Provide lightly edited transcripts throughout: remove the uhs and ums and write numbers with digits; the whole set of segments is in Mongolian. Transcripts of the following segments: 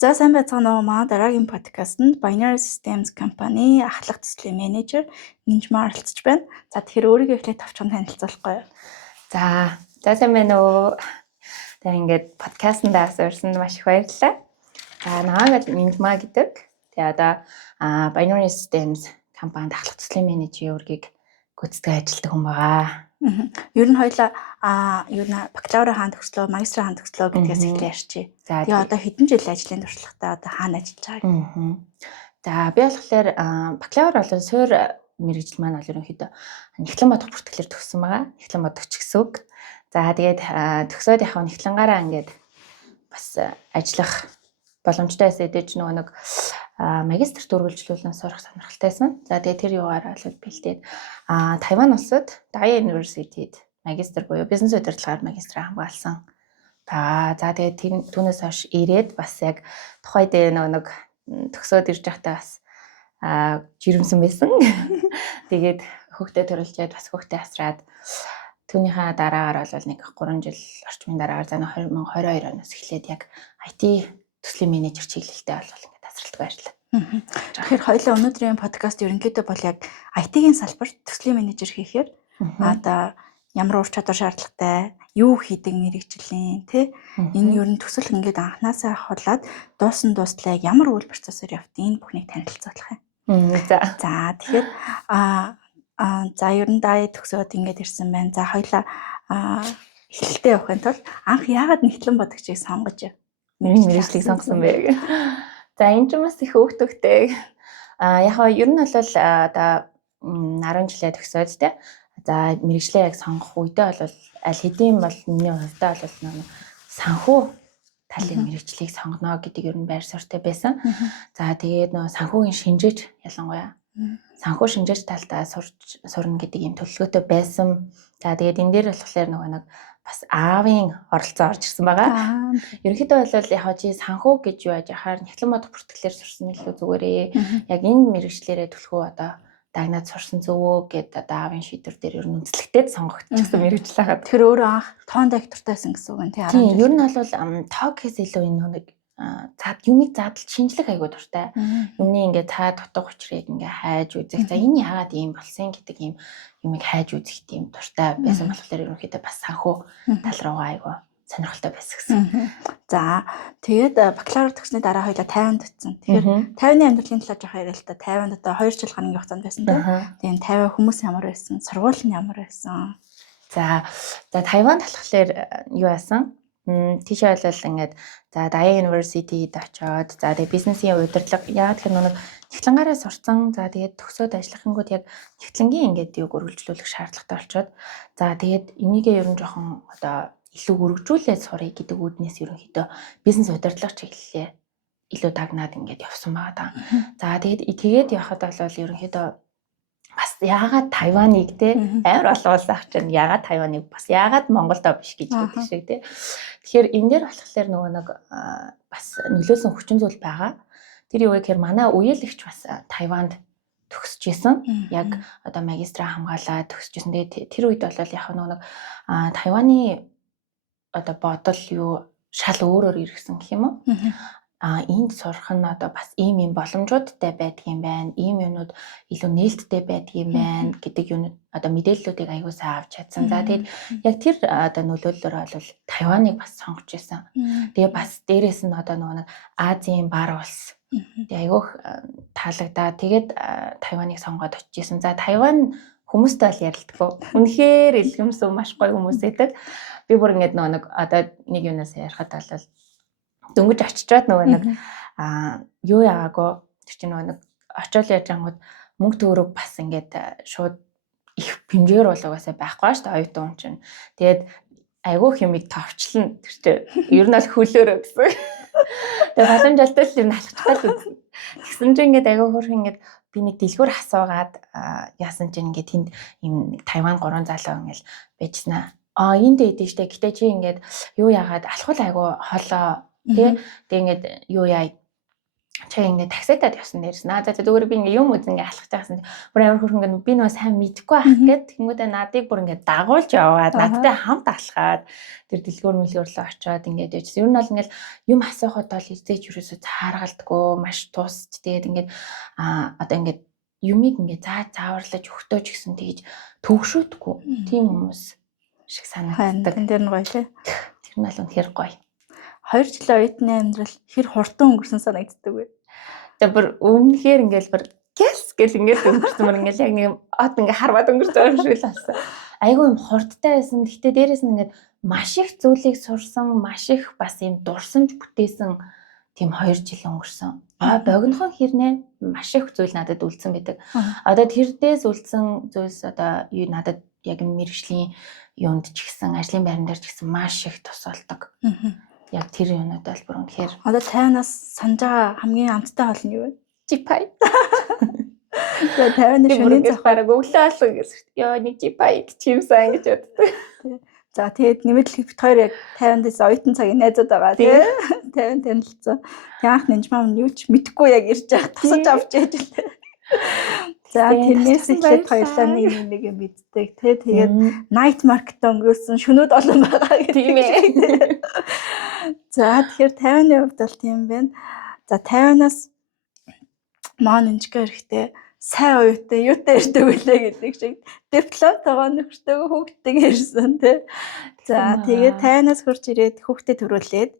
За сайн байцгаана уу маа дараагийн подкастт Binary Systems компани ахлах төслийн менежер Минжмаа оролцож байна. За тэгэхээр өөрийгөө эхлээд товчхон танилцуулахгүй юу? За сайн байна уу? Тэгээ ингээд подкастнда орсонд маш их баярлалаа. За намайг Минжмаа гэдэг. Тэгээ одоо Binary Systems компанид ахлах төслийн менежерийн үргийг гүйцэтгэж ажилладаг хүн байгаа. Ер нь хоёлаа бакалаврын хаан төгслөө, магистрийн хаан төгслөө гэдгээс эхлэе ярьчих. Тэгээ одоо хэдэн жил ажлын туршлагатай одоо хаана ажиллаж байгааг. За би болохоор бакалавр болон суур мэргэжил маань бол ерөнхийдөө Нэгтлэн бодох бүртгэлээр төгссөн байгаа. Нэгтлэн бодогч гэсэн үг. За тэгээд төгсөөд яхав нэгтлэнгаараа ингээд бас ажиллах боломжтой байсан эдэж нэг магистрт үргэлжлүүлэн сурах сонирхолтойсэн. За тэгээд тэр юугаар болоод бэлдээд Тайван улсад Daya University-д магистр буюу бизнес удирдлагаар магистраа хамгаалсан. За тэгээд түүнээс хойш ирээд бас яг тухайд нэг төгсөөд ирж байхдаа бас жирэмсэн байсан. Тэгээд хүүхдээ төрүүлчихэд бас хүүхдээ асраад түүнийхээ дараагаар бол нэг 3 жил орчмын дараагаар за 2022 оноос эхлээд яг IT төслийн менежер чиглэлтэй бол ингээд тасралтгүй ажиллаа. Тэгэхээр хоёлаа өнөөдрийн подкаст ерөнхийдөө бол яг IT-ийн салбарт төслийн менежер хийхээр одоо ямар ур чадвар шаардлагатай, юу хийдэг мэрэгжлийн тий энэ ер нь төсөл ингээд анханасаа ахуулаад дуустлаа ямар үйл процессор явт энэ бүхнийг танилцуулах юм. За тэгэхээр за ер нь даа төгсөөд ингээд ирсэн байна. За хоёлаа эхлэлтэй явахын тулд анх яагаад нэгтлэн бодогчийг сонгож мэрэгжлийг сонгосон бэ? За энэ ч бас их өөхтөгтэй. Яг ер нь бол одоо 10 жилээ төгсөөд тий. За мэрэгжлээ яг сонгох үедээ бол аль хэдийн бол миний хувьдаа бол санхүү талын мэрэгжлийг сонгоно гэдэг ер нь байр суурьтай байсан. За тэгээд санхүүгийн шинжээч ялангуяа санхүү шинжээч талдаа сурна гэдэг юм төлөвлөгөөтэй байсан. За тэгээд энэ дээр болохоор нэг бас аавын оролцоо орж ирсэн байгаа. Ерөнхийдөө бол яг чи санхүү гэж юу яаж яхаар Нэгтлэн бодох бүртгэлээр сурсан илүү зүгээрээ. Яг энэ мэрэгчлэрээ төлхөө одоо дагнаад сурсан зөвөө гэд одоо аавын шийдвэр дээр ер нь үндэслэгдээд сонгогдчихсан мэрэгжил хагаад. Тэр өөрөө анх тоон доктортойсэн гэсэн үг нь тийм ер нь бол тоо гэхээс илүү энэ нэг юмыг задлж шинжлэх аягүй дуртай. Юмны ингээ цаад дутуу учрыг ингээ хайж үзэх. За энэ яагаад ийм болсон гэдэг ийм юмыг хайж үзэх тийм дуртай байсан болохоор ерөнхийдөө бас санхүү тал руугаа аягүй сонирхолтой байсан гэсэн. За тэгээд бакалавр төгснөний дараа хоёлаа 50-нд очсон. Тэгэхээр 50-ны амьдралын талаар жоох яриа л та. 50-нд одоо 2 жил гарсан хугацаанд байсан тийм. Тэгээд 50 хүмүүс ямар байсан? Сургууль нь ямар байсан? За Тайванд болохоор юу яасан? Тийшээ бол ингээд за Daya University-д очиод за тэгээд бизнесийн удирдлага яг тэр нэг нэгтлэнгаараа сурцсан. За тэгээд төгсөөд ажиллахынгууд яг нэгтлэнгийн ингээд юг өргөжлүүлэх шаардлагатай болчоод за тэгээд энийгээ ер нь жоохон одоо илүү өргөжүүлээд сурах гэдэг үүднээс ерөнхийдөө бизнес удирдлага чиглэлээ илүү дагнаад ингээд явсан байгаа даа. За тэгээд явхад бол ерөнхийдөө бас яагаад Тайваныг те амар олон улс авч байна. Яагаад Тайваныг бас яагаад Монголдоо биш гэж хэлдэг шиг те. Тэгэхээр энэ дээр болохоор нөгөө нэг бас нөлөөсөн хүчин зүйл байгаа. Тэр юу гэхээр манай үеэлэгч бас Тайванд төгсөж исэн. Яг одоо магистраа хамгаалаад төгсөж исэн. Тэгээд тэр үед бол яг нөгөө нэг Тайваны одоо бодол юу шал өөрөөр ирсэн гэх юм уу? Энд сурах нь одоо бас ийм боломжуудтай байдаг юм байна. Ийм юмнууд илүү нээлттэй байдаг юм байна гэдэг юмнууд одоо мэдээллүүдийг аягүй сайн авч чадсан. За тэгээд яг тэр одоо нөлөөллөөр бол Тайваныг бас сонгож байсан. Тэгээ бас дээрэс нь одоо нэг Азийн бар улс. Тэгээ аягүй таалагдаа. Тэгээд Тайваныг сонгоод очижсэн. За Тайван хүмүүстэй л ярилдаггүй. Үнэхээр илгэмсэн маш гоё хүмүүс байдаг. Би бүр ингээд нэг одоо нэг юунаас ярихад бол дөнгөж очичоод нөгөө нэг юу яагаагүй тэр чинь нөгөө нэг очиол яаж ангууд мөнгө төгрөг бас ингээд шууд их хэмжээр болгоосаа байхгүй шүү дээ оюутан хүн чинь. Тэгээд айгүй хэмиг товчлон тэр чинь ер нь бол хөлөөрөө гэсэн. Тэгээд боломжтой л юм алхчихдаг гэсэн. Тэгсэн чинь ингээд айгүй хөрх ингээд би нэг дэлгүүр асуугаад яасан чинь ингээд тэнд юм Тайван 3 залуу ингээд байжснаа. Энд дээд штэ. Гэтэ чи ингээд юу яагаад алхвал айгүй холоо. Тэг ингээд юу яа чи ингээд такситад явсан дээрс наа за зүгээр би ингээд юм үзэн ингээд алхаж байгаасан. Бүр амар хөрхөн ингээд би нөө сайн мэдгүй ах гэд тэнгүүдээ надыг бүр ингээд дагуулж яваад надтай хамт алхаад тэр дэлгүүр мэлгөөрлөө очиод ингээд яжсэн. Ер нь бол ингээд юм асуухад бол эзээч юусоо цааргалдаггүй маш тусч тэгээд ингээд одоо ингээд юмыг ингээд зааварлаж өгтөөж гисэн тэгж төгшөөдгүй тийм хүмүүс шиг санагддаг. Тэн дээр нь гоё тий. Тэр нь бол үнэхээр гоё. 2 жилийн оюутны амьдрал хэр хурдан өнгөрсөн санагддаг вэ? Тэгээ бүр үнэхээр ингээл бүр гэс гэл ингээл өнгөрсөн мөр ингээл яг нэг от ингээ харваад өнгөрч байгаа юм шиг л болсон. Айгүй юм хурдтай байсан. Гэхдээ дээрэс нь ингээд маш их зүйлийг сурсан, маш их бас юм дурсамж бүтээсэн тийм 2 жил өнгөрсөн. Богинохон хэрнээ маш их зүйл надад үлдсэн байдаг. Одоо тэрдээс үлдсэн зүйлс одоо юу надад яг мэргэжлийн юунд ч гэсэн ажлын байран дээр ч гэсэн маш их тус болдог. Яг тэр юмнууд бол бүр үнэхээр одоо 50-аас санаж байгаа хамгийн амттай хоол нь юу вэ? жипай. Тэгээ 50-ны шөнийн цагаараа өглөө алга гэсэн. Йоо нэг жипай чимсэн гэж боддог. За тэгээд нэмэлт бит хоёр яг 50-аас оюутан цагийн найзууд байгаа тий. 50 танилцсан. Тэгээ анх нэнжмаа юу ч мэдэхгүй яг ирж байгаа тасаж авч яж л. За тэрнээс эхлээд хоёулаа нэг юм мэддэг тий. Тэгээд night market өнгөрөөсөн шөнүүд олон байгаа гэх тийм ээ. За тэгэхээр 50-ны хувьд бол тийм байна. За 50-аас маань энэчгээ эрэхтэй сайн уюутай юутай ирдэг үлээ гэдэг шиг дипломтойгоо нөхөртөөгөө хүүхдтэй ирсэн тий. За тэгээд 50-аас хурж ирээд хүүхдэд төрүүлээд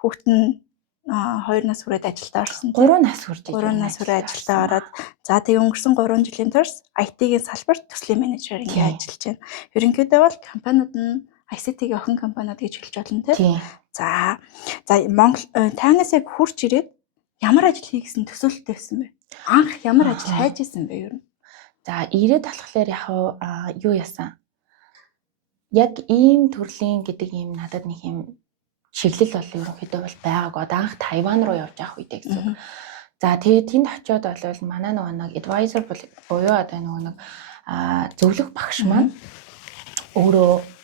хүүхд нь 2 нас хүрээд ажилдаа орсон. 3 нас хүрж 3 нас хүрээд ажилдаа ороод за тэгээд өнгөрсөн 3 жилийн турш IT-ийн салбарт төслийн менежер ингээд ажиллаж байна. Ерөнхийдөө бол компаниуд нь ICT-ийн охин компаниуд гэж хэлж болно тий. За Монгол 50-аас яг хурж ирээд ямар ажил хийгсэн төсөөлөлтэй байсан бэ? Анх ямар ажил хайж исэн бэ ер нь? За ирээд болохоор яг юу яасан? Яг ийм төрлийн гэдэг ийм надад нэг юм чиглэл бол ерөнхийдөө бол байгаагүй. Одоо анх Тайван руу явж явах үедээ гэсэн. За тэгээд тэнд очиод бол манай нэг advisor буюу одоо нэг зөвлөх багш маань өөрөө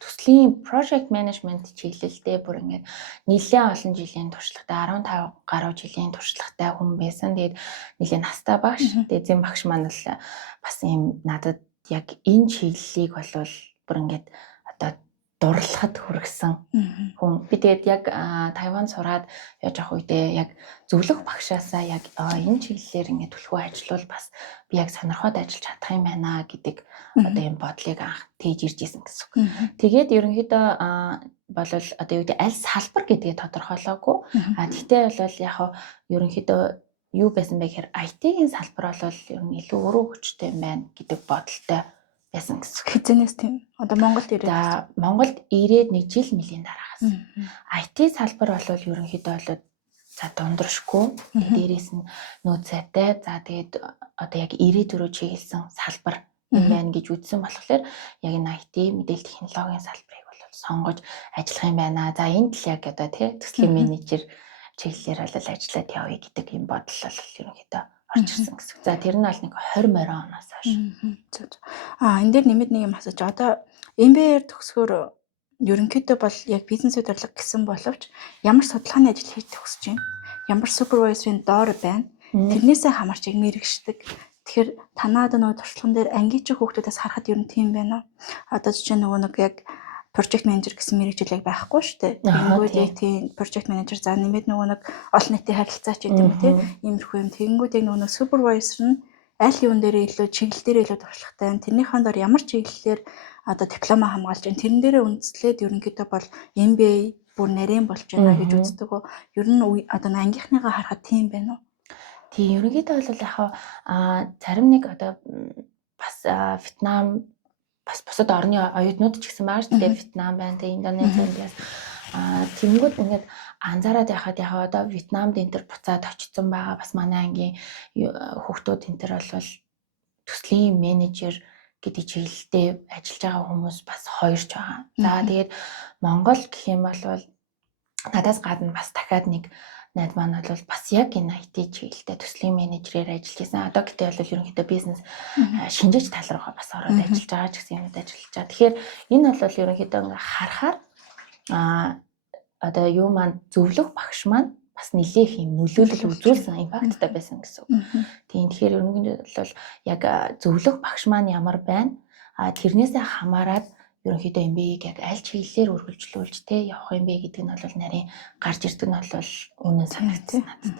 төслийн project management чиглэлдээ бүр ингээд нэлээд олон жилийн туршлагатай 15 гаруй жилийн туршлагатай хүн байсан. Тэгээд нэлээд настай багш. Тэгээд зэн багш маань л бас юм надад яг энэ чиглэлийг болвол бүр ингээд одоо дурлахад хүргэсэн хүн. Би тэгээд яг Тайван сураад яаж авах үедээ яг зөвлөх багшаасаа яг энэ чиглэлээр ингээд түлхүү ажиллавал бас би яг сонирхоод ажиллаж чадах юм байна гэдэг одоо юм бодлыг анх тээж ирж исэн гэсэн. Тэгээд ерөнхийдөө болвол одоо юу гэдэг аль салбар гэдгээ тодорхойлоогүй. Тэгтээ бол яг ерөнхийдөө юу байсан бэ гэхээр IT-ийн салбар бол ер нь илүү өрөө хүчтэй юм байна гэдэг бодолтой байсан гэсэн. Хизэнээс тийм. Одоо Монголд ирээд Монголд ирээд 1 жил мөлийн дараагаас. IT салбар бол ерөнхийдөө бол за дундуршгүй. Дээрээс нь нөөцтэй. За тэгээд одоо яг 94 чиглэсэн салбар юм байна гэж үзсэн болохоор яг энэ IT мэдээлэл технологийн салбарыг бол сонгож ажиллах юм байна. За энд л яг одоо тий төслийн менежер чиглэлээр бол ажиллаад явъя гэдэг юм бодол бол ерөнхийдөө орж ирсэн гэсэн. За тэр нь бол нэг 20 морин оноос хойш. Энэ дээр нэмэт нэг юм асууж. Одоо MBA-ээр төгсгөр ерөнхийдөө бол яг бизнес удирдлага гэсэн боловч ямар судалгааны ажил хийж төгсөж байна? Ямар супервайзерын доор байна? Тэрнээсээ хамаарч яг мэрэгшдэг. Тэгэхээр танаад нөгөө туршлаган дээр ангичин хүүхдүүдээс харахад ер нь тийм байна уу? Одоо жишээ нэг яг project manager гэсэн мэрэгжил яг байхгүй шүү дээ. Тэнгүүд яг тийм project manager за нэмээд нэг олон нийтийн харилцаа ч гэдэг юм тийм иймэрхүү юм. Тэнгүүд яг нэг супервайзер нь аль юун дээр илүү чиглэл дээр илүү туршлагатай байна. Тэрнийхэн дор ямар чиглэлээр одоо диплома хамгаалж байна. Тэрэн дээрээ үндэслээд ерөнхийдөө бол MBA бүр нарийн болж байна гэж үздэг. Ер нь одоо ангийнхныгаа харахад тийм байна уу? Тийм ерөнхийдөө бол яг зарим нэг одоо бас Вьетнам бас бусад орны оюутнууд ч гэсэн байгаа шүү дээ. Вьетнам байна, тэгээ Индонез байна. Тэнгүүд ингээд анзаараад яхад яг одоо Вьетнамд энэ төр буцаад очсон байгаа бас манай ангийн хүүхдүүд энэ төр бол төслийн менежер гэдэг чиглэлдээ ажиллаж байгаа хүмүүс бас хоёрч байгаа. За тэгээд Монгол гэх юм бол надаас гадна бас дахиад нэг найз маань бол бас яг энэ IT чиглэлтэй төслийн менежерээр ажиллаж байсан. Одоо гэдэг бол ерөнхийдөө бизнес шинжээч тал руугаа бас ороод ажиллаж байгаа ч гэсэн юмуд ажиллаж байгаа. Тэгэхээр энэ бол ерөнхийдөө харахаар одоо юу маань зөвлөх багш маань бас нэлээх юм нөлөөлөл үзүүлсэн импакттай байсан гэсэн үг. Тийм тэгэхээр ерөнхийдөө бол яг зөвлөх багш маань ямар байна? Тэрнээсээ хамаарат ерөнхийдөө MBA-г яг аль чиглэлээр үргэлжлүүлж явах юм бэ гэдэг нь бол нарийн гарч ирдэг нь бол үнэн санагдсан надад.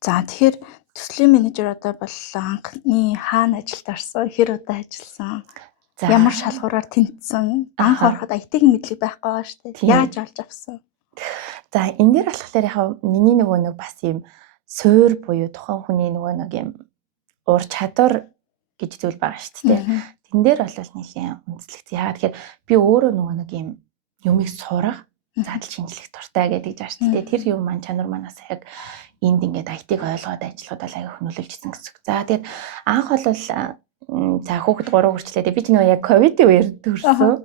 За тэгэхээр төслийн менежер одоо бол анхны хаана ажилд орсон? Хэр удаа ажилласан? Ямар шалгуураар тэнцсэн? Анх ороход IT-ийн мэдлэг байхгүй байгаа шүү дээ. Яаж олж авсан? За энэ дээр болохоор яг миний нөгөө нэг бас юм суур буюу тухайн хүний нөгөө нэг юм ур чадвар гэж зүйл байгаа шүү дээ. Тэн дээр бол нэлийн үнэлэгдсэн. Яагаад тэгэхээр би өөрөө нөгөө нэг юм юмыг сурах, задал шинжлэх дуртай гэдэг жааш шүү дээ. Тэр юм маань чанар манаас яг энд ингээд IT-г ойлгоод ажиллахад бол аяг хөнөөлөлжсөн гэсэн. За тэгээд анх бол за хүүхэд 3 хүрчлээ. Би ч нөгөө яг ковидын үеэр төрсөн.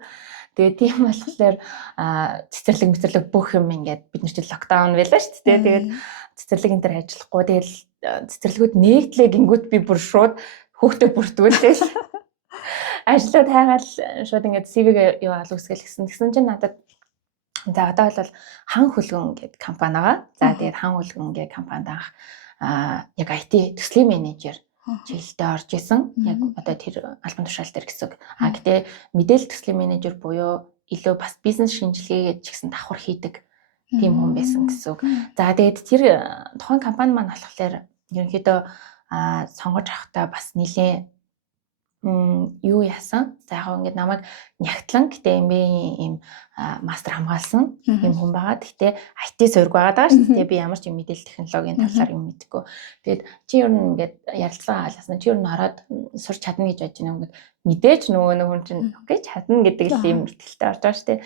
Тэгээд тийм болохоор цэцэрлэг бүх юм ингээд бид нар чинь локдаун байлаа шүү дээ. Тэгээд цэцэрлэг энэ төр ажиллахгүй. Тэгээд цэцэрлэгүүд нэгтлээ гингүүт би бүр шууд хүүхдээ бүртгүүлээ. Ажлаа тайгаал шууд ингээд CV-г яваал үсгэл гэсэн. Тэгсэн чинь надад за одоо бол хан хөлгөн гэдэг компани байгаа. За тэгээд хан хөлгөн гэдэг компанид анх яг IT төслийн менежер жилдээ орж исэн. Яг одоо тэр албан тушаал дээр гэсэн. Гэтээ мэдээлэл төслийн менежер буюу илүү бас бизнес шинжилгээгээ ч гэсэн давхар хийдэг тийм хүн байсан гэсэн үг. За тэгээд тэр тухайн компани маань болохоор ерөнхийдөө сонгож авахдаа бас нэлээ юу яасан. За яг ингээд намайг нягтлан гэтээ MBA-ийн ийм мастер хамгаалсан юм хүн байгаа. Гэтээ IT суурь байгаа шүү дээ. Би ямар ч юм мэдээлэл технологийн талаар юм мэдгүй. Тэгээд чи ер нь ингээд ярилцлага хаалгасан. Чи ер нь ороод сурч чадна гэж бодож байна. Ингээд мэдээж нөгөө нэг хүн чинь окей чадна гэдэг л юм ихтэй орж байгаа шүү дээ.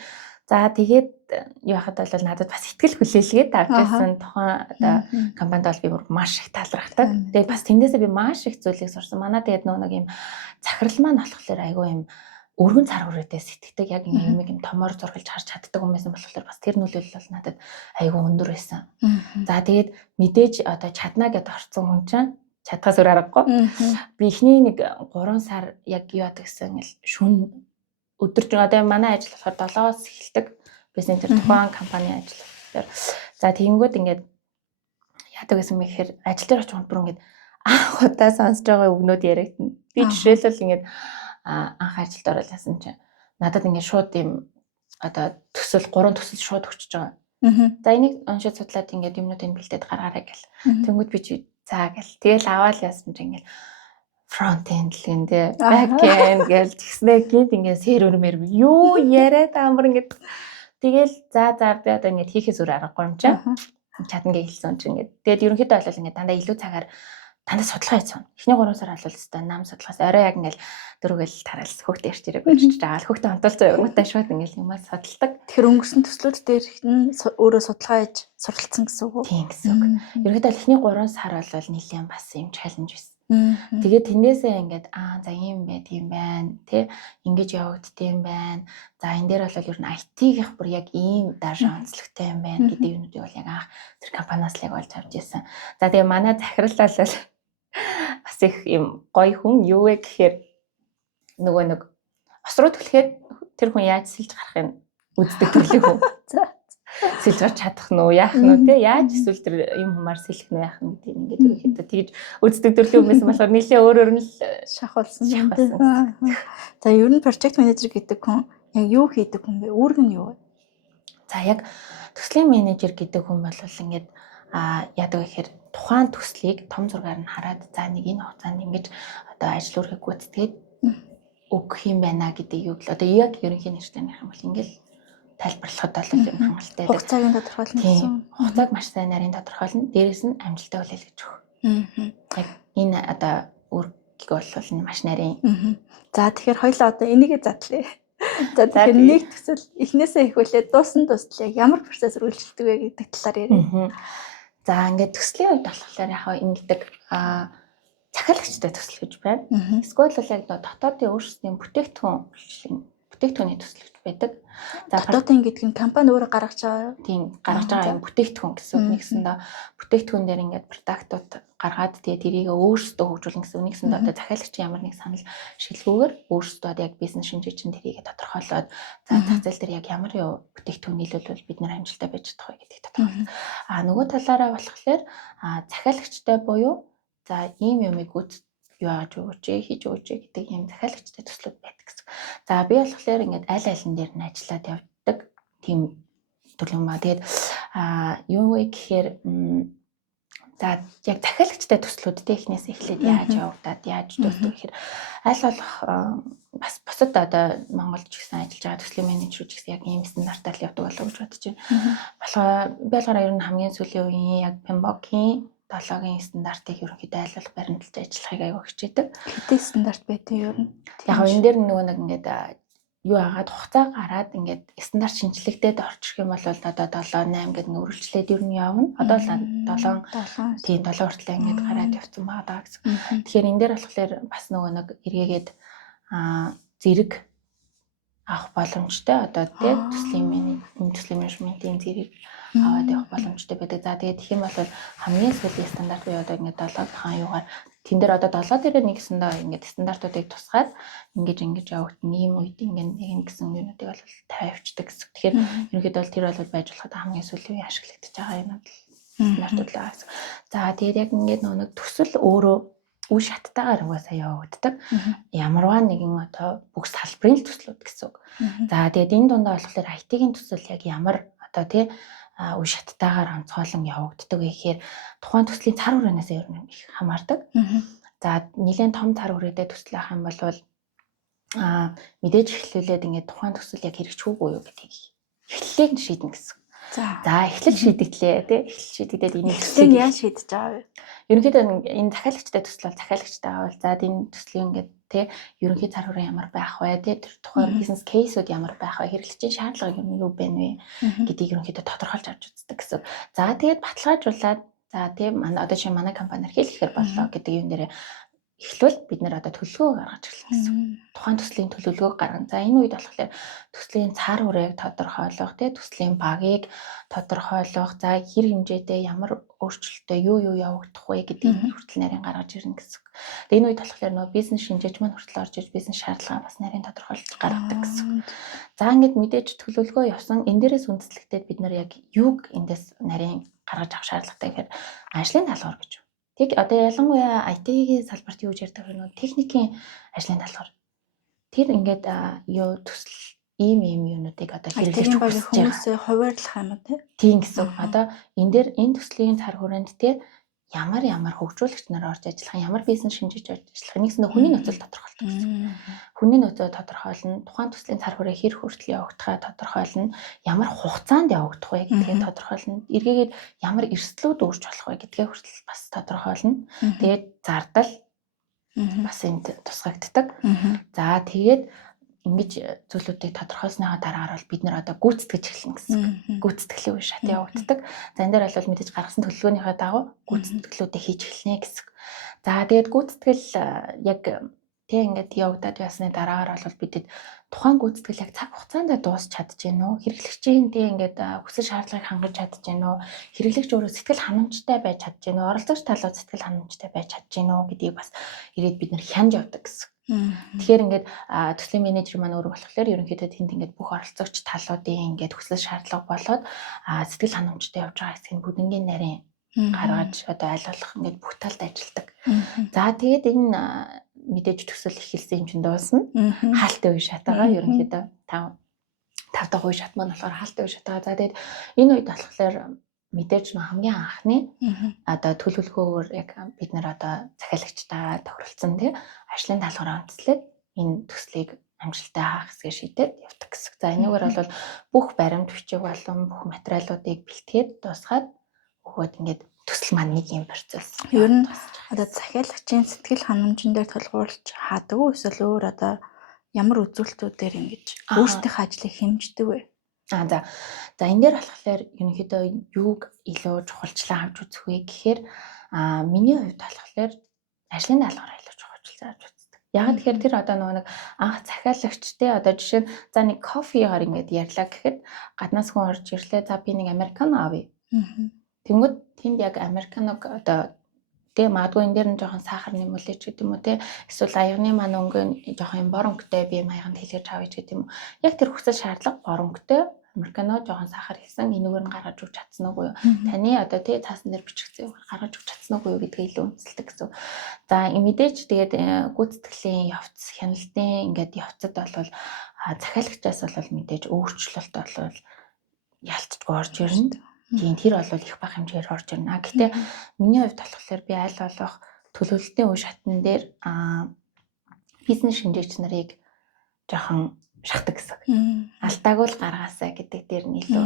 За тэгээд юу яхад бол надад бас ихтгэл хүлээлгээд авч ирсэн тухайн одоо компанид бол би маш их талархдаг. Тэгээд бас тэндээсээ би маш их зүйлийг сурсан. Манай тэгээд нөгөө нэг юм захирал маань болохоор айгүй юм өргөн цар хүрээтэй сэтгэдэг. Яг юм юм томоор зургалж харж чаддаг хүн байсан болохоор бас тэр нөлөөлөл бол надад айгүй өндөр байсан. За тэгээд мэдээж одоо чадна гэдээ орсон хүн чинь чадхаас өөр аргагүй. Би эхний нэг 3 сар яг юу яадаг гэсэн ингээл шүн өдөрж одоо манай ажил болохоор 7-оос эхэлдэг. Бизнес төр тухайн компани ажил болохоор. За тэгэнгүүт ингээд яадаг гэсэн мэхээр ажил дээр очих бүр ингээд анх удаа сонсож байгаа үгнүүд яригдана. Би жишээлбэл ингээд анх ажилд ороод яасан чинь надад ингээд шууд юм одоо төсөл 3 төсөл шууд өгчөж байгаа. За энийг уншиж судлаад ингээд юмнуудыг бэлдээд гаргаарай гэл. Тэнгүүд би чи за гэл. Тэгэл аваад яасан чинь ингээд front end л энэ back end гэж тэгснэ гинт ингээд сервер юу яриад амар ингээд тэгэл за би одоо ингээд хийхээс өөр аргагүй юм чинь чадна гэж хэлсэн чинь ингээд тэгээд ерөнхийдөө бол ингээд дандаа илүү цагаар дандаа судалгаа хийсэн. Эхний 3 сар бол өстой нам судалгаас орой яг ингээд дөрөвгөл тараал хөхтэй ирж ирэх гэж байгаа. Хөхтэй онтолцоо өргөтэй шууд ингээд юмаа судалдаг. Тэгэхээр өнгөрсөн төслүүд дээр нь өөрөө судалгаа хийж суралцсан гэсэн үг үү? Тийм гэсэн үг. Ерөнхийдөө эхний 3 сар бол нэлээд бас юм чаленж байсан. Тэгээд тэндээсээ ингээд за ийм байд юм байна тий ингэж явагддсан байна. За энэ дээр бол ер нь IT-гийнх бүр яг ийм dash онцлогтой юм байна гэдэг юмнуудыг бол яг анх тэр компаниас л яг олж авч ирсэн. За тэгээ манай захирал бол бас их юм гоё хүн юу вэ гэхээр нөгөө нэг ос руу түлхээд тэр хүн яаж сэлж гарахыг үздэг төрлийн хүн. За сэлж гарч чадах нь уу яах нь уу те яаж эсвэл тэр юм хумаар сэлэх нь яах нь гэдэг ингээд ихэд тэгж үздэг төрлийн хүмүүс болохоор нэлээ өөр нь л шахуулсан. За ер нь project manager гэдэг хүн яг юу хийдэг хүн бэ? Үүрэг нь юу вэ? За яг төслийн менежер гэдэг хүн бол ингээд яадаг гэхээр тухайн төслийг том зургаар нь хараад за нэг энэ хугацаанд ингэж одоо ажил үргэлж гүйцэтгээд өгөх юм байна гэдэг юу л одоо яг ерөнхийн нэртэй нэх юм бол ингээл тайлбарлахад бол юм хангалттай. Хугацааг тодорхойлно гэсэн. Хугацааг маш сайн нарийн тодорхойлно. Дээрээс нь амжилттай хүлээлгэж өгөх. Яг энэ одоо үргийг бол маш нарийн. За тэгэхээр хоёлаа одоо энийгээ задлаа. За тэгэхээр нэг төсөл эхнээсээ ихвэлээ дуусна яг ямар процесс үргэлжилдэг вэ гэдэг талаар ярив. За ингээд төслийн үед болохоор яг ингэдэг захиалагчтай төсөл гэж байна. Эсвэл бол яг дотоодын өөрсдийн бүтээгдэхүүн үйлчлэгийн бүтээгдэхүүний төсөлөгч байдаг. За дотоодын гэдэг нь компани өөрөө гаргаж байгаа юу? тийм гаргаж байгаа юм бүтээгдэхүүн гэсэн үг. Нэгсэндээ бүтээгдэхүүн дээр ингээд продуктууд гаргаад тэгээ тэрийг өөрсдөө хөгжүүлнэ гэсэн үг. Нэгсэндээ одоо захиалагч ямар нэг санал шилгүүгээр өөрсдөө яг бизнес шинжээ чинь тэрийг тодорхойлоод за зах зээл дээр яг ямар бүтээгдэхүүн нийлүүлвэл бид нэр амжилттай байж чадах вэ гэдгийг тодорхойлдог. Нөгөө талаараа болохоор захиалагчтай буюу за ийм юмыг юу ааж өгөөч, хийж өгөөч гэдэг юм захиалагчтай төслүүд байдаг гэсэн. За би болохоор ингээд аль алин дээр нь ажиллаад явдаг тийм төлөв маа. Тэгээд юу вэ гэхээр за яг захиалагчтай төслүүд технээс эхлээд яаж явагдаад яаж төсдөг гэхээр аль болох бас бусад одоо Монголд ч гэсэн ажиллаж байгаа төслийн менежерүүд ч гэсэн яг ийм стандартаар явдаг болов уу гэж бодож байна. Би болохоор ер нь хамгийн сүүлийн үеийн яг PMBOK-ийн 7-гийн стандартыг ерөнхийдөө аль болох баримталж ажиллахыг аягүй хичээдэг. Хэдий стандарт байдаг юу юм? Яг энэ дээр нөгөө нэг ингээд юу агаад хугацаа гараад ингээд стандарт шинжилгээтэй орчих юм бол одоо 7 8 гэдэг нь өргөлжлээд ер нь явна. Одоо л 7 тийм 7 хүртэл ингээд гараад явцсан байгаа гэсэн. Тэгэхээр энэ дээр болохоор бас нөгөө нэг эргээгээд зэрэг авах боломжтой одоо тийм төслийн менежментийн зэрэг аваад явах боломжтой байдаг. За тэгээд тэгэх юм бол хамгийн сүүлийн стандарт буюу одоо ингээд 7 дахь юугаар тэн дээр одоо 7 дээрээ нэгсэндээ ингээд стандартуудыг тусгаад ингэж явагдана. Ийм үед ингээд нэг гэсэн юмнуудыг бол тавиа авчдаг гэсэн. Тэгэхээр ерөнхийдөө бол тэр бол байж болоход хамгийн сүүлийн ашиглагдаж байгаа юм бол стандартууд л байгаа гэсэн. За тэгээд яг ингээд нэг төсөл өөрөө үе шаттайгаар угаасаа явагддаг. Ямарваа нэгэн одоо бүх салбарын төслүүд гэсэн үг. За тэгээд энэ дундаа болохоор IT-ийн төсөл яг ямар одоо тий үе шаттайгаар онцгойлон явагддаг вэ гэхээр тухайн төслийн цар хүрээнээс ер нь их хамаардаг. За нэлээд том цар хүрээтэй төсөл авах юм бол мэдээж эхлүүлээд ингээд тухайн төсөл яг хэрэгжихүүгүй юу гэдгийг эхлэлийг нь шийднэ гэсэн. За эхлэл шийдэгдлээ тий эхлэл шийдэгдээд энийг төслийг яаж шийдэж байгаа вэ? Ерөнхийдөө энэ захиалагчтай төсөл бол захиалагчтай авал за энэ төслийн ингээд тий ерөнхий цар хүрээ ямар байх вэ тий тэр тухайн бизнес кейсүүд ямар байх вэ хэрэглэгчийн шаардлага юу байна вэ гэдгийг ерөнхийдөө тодорхойлж авч үздэг гэсэн. За тэгээд баталгаажуулаад за тий одоо чи манай компаниар хийлгэхээр боллоо гэдэг юм дээр эхлвэл бид нэр одоо төлөвлөгөө гаргаж эхэлнэ гэсэн. Тухайн төслийн төлөвлөгөөг гаргана. За энэ үед болохоор төслийн цар хүрээг тодорхойлох, төслийн багийг тодорхойлох, за хэр хэмжээтэй ямар өөрчлөлтөй юу явагдах вэ гэдгийг хүртэл нарийн гаргаж ирнэ гэсэн. Тэгээ энэ үед болохоор нөгөө бизнес шинжээч маань хүртэл орж иж бизнес шаардлагаа бас нарийн тодорхойлж гаргадаг гэсэн. За ингээд мэдээж төлөвлөгөө явсан. Энэ дээрээс үндэслэгдээд бид нар яг юуг эндээс нарийн гаргаж авах шаардлагатай гэхээр ажлын даалгавар гэж. Тэг одоо ялангуяа IT-ийн салбарт юу гэж ярьдаг вэ? Нөгөө техникийн ажлын даалгавар. Тэр ингээд төсөл ийм юмнуудыг одоо хэрэглэж хүмүүсээ хуваарлах юм уу тийм гэсэн. Одоо энэ дээр энэ төслийн цар хүрээнд ямар хөгжүүлэгч нар орж ажиллах, ямар бизнес шинжиж ажиллах, нэгсэндээ хүний нөөцөл тодорхойлдог гэсэн. Хүний нөөцөө тодорхойлно, тухайн төслийн цар хүрээ хэр хүртэл явагдахаа тодорхойлно, ямар хугацаанд явагдах вэ гэдгийг тодорхойлно, эргээгээд ямар эрсдлүүд үүрч болох вэ гэдгээ хүртэл бас тодорхойлно. Тэгээд зардал бас энд тусгагддаг. За тэгээд ингэж зүйлүүдийг тодорхойлсныхаа дараагаар бол бид нэр одоо гүйцэтгэж эхэлнэ гэсэн. Гүйцэтгэлийн үе шат явагддаг. За энэ дээр бол мэдээж гаргасан төлөвлөгөөнийхөө дагуу гүйцэтгэлүүдээ хийж эхэлнэ гэсэн. За тэгээд гүйцэтгэл яг тэг ингээд явагдаад ясны дараагаар бол бидэд тухайн гүйцэтгэл яг цаг хугацаанд дуусч чадж гэнэ үү? Хэрэглэгчийн тэг ингээд хүсэл шаардлагыг хангаж чадж гэнэ үү? Хэрэглэгч өөрөө сэтгэл ханамжтай байж чадж гэнэ үү? Оролцогч талууд сэтгэл ханамжтай байж чадж гэнэ үү гэдгийг бас ирээд бид нэр хянж явдаг гэсэн. Тэгэхээр ингээд төслийн менежер маань өөрөө болохоор ерөнхийдөө тэнд ингээд бүх оролцогч талуудын ингээд хүсэл шаардлага болоод сэтгэл ханамжтай явж байгаа хэсгийг бүгднгийн нарийн гаргаж одоо аль болох ингээд бүх талд ажилладаг. За тэгээд энэ мэдээж төсөл эхэлсэн юм чинь дуусна. Хаалттай үе шатаага ерөнхийдөө 5 дахь үе шат маань болохоор хаалттай үе шатаага. За тэгээд энэ үед болохоор мэдээж хамгийн анхны одоо төлөвлөгөөгөөр яг бид нар одоо захиалагчтайгаа тохиролцсон тий ажлын даалгавраа онцлээд энэ төслийг амжилттай хаах хэсгээ шийдээд явдаг гэсэн. За энэгээр бол бүх баримт бичиг болон бүх материалуудыг бэлтгээд дуусгаад өгөөд ингээд төсөл маань нэг юм процесс. Ер нь одоо захиалагчийн сэтгэл ханамжин дээр толгуурлаж хаадаг уу эсвэл өөр одоо ямар үзүүлэлтүүдээр ингэж өөрсдийнхөө ажлыг хэмждэг вэ? За энэ дээр болохоор ерөнхийдөө юуг илүү чухалчлан авч үзэх вэ гэхээр миний хувьд болохоор ажлын даалгавраа илүү чухалчлан авч үздэг. Яг тэгэхээр тэр одоо нөгөө нэг анх захиалагчтэй одоо жишээ нь за нэг кофегаар ингээд ярьлаа гэхэд гаднаас хүн орж ирлээ. За би нэг американо авъя. Тэнгүүд тэнд яг американог одоо тэгээ магадгүй энэ дээр нь жоохон сахар нэмүүлээч гэдэг юм уу те эсвэл аягны маань өнгө жоохон боронктой би маяганд хэлгэж авъя гэдэг юм уу. Яг тэр хүсэл шаардлага боронктой американо жоохон сахар хийсэн энэгээр нь гаргаж өгч чадсан уу юу? Таны одоо тий цаасан дээр бичигдсэн гаргаж өгч чадсан уу юу гэдгийг илүү үнэлдэг гэсэн. За мэдээж тэгээд гүйцэтгэлийн явц хяналтын ингээд явцад бол захиалагчаас бол мэдээж өөрчлөлт бол ялцдаггүй орж ирнэ. Тийм тэр бол их бага хэмжээгээр орж ирнэ. Гэхдээ миний хувьд болохоор би аль болох төлөвлөлтийн үе шатн дээр бизнес шинжээч нарыг жоохон шахдаг гэсэн. Алдааг бол гаргаасаа гэдэг дээр нь илүү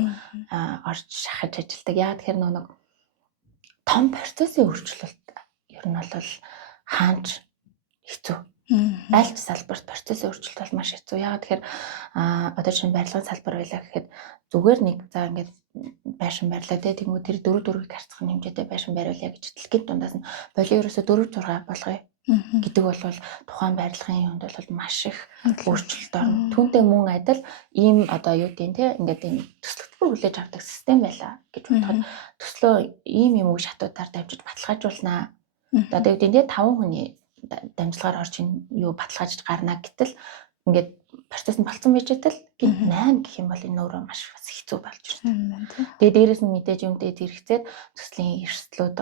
орж шахаж ажилдаг. Яг тэгэхээр нэг том процессын өөрчлөлт ер нь бол хаанч хэцүү. Аль ч салбарт процессын өөрчлөлт бол маш хэцүү. Яг тэгэхээр одоо чинь барилгын салбар байлаа гэхэд зүгээр нэг за ингээд байшин барьлаа тийм үү тэр 4-4-ийг харьцах хэмжээтэй байшин бариулъя гэж хэлгээд дундаас нь болоо ерөөсө 4-6 болгоё гэдэг бол тухайн барилгын юунд бол маш их өөрчлөлт орно. Түүнтэй мөн адил ийм одоо юу гэдэг те ингээд ийм төслөختөр хүлээж авдаг систем байла гэж бодоход төслөө ийм юм уу шатуудаар давжиж баталгаажуулнаа. Одоо юу гэдэг те 5 хүний дамжлагаар орж юу баталгаажж гарна гэтэл ингээд процесс нь болцсон байж тал гинт 8 гэх юм бол энэ өөрөө маш бас хэцүү болж байна. Тэгээ дээрэс нь мэдээж юм дээр хэрэгцээд төслийн эрсдлүүд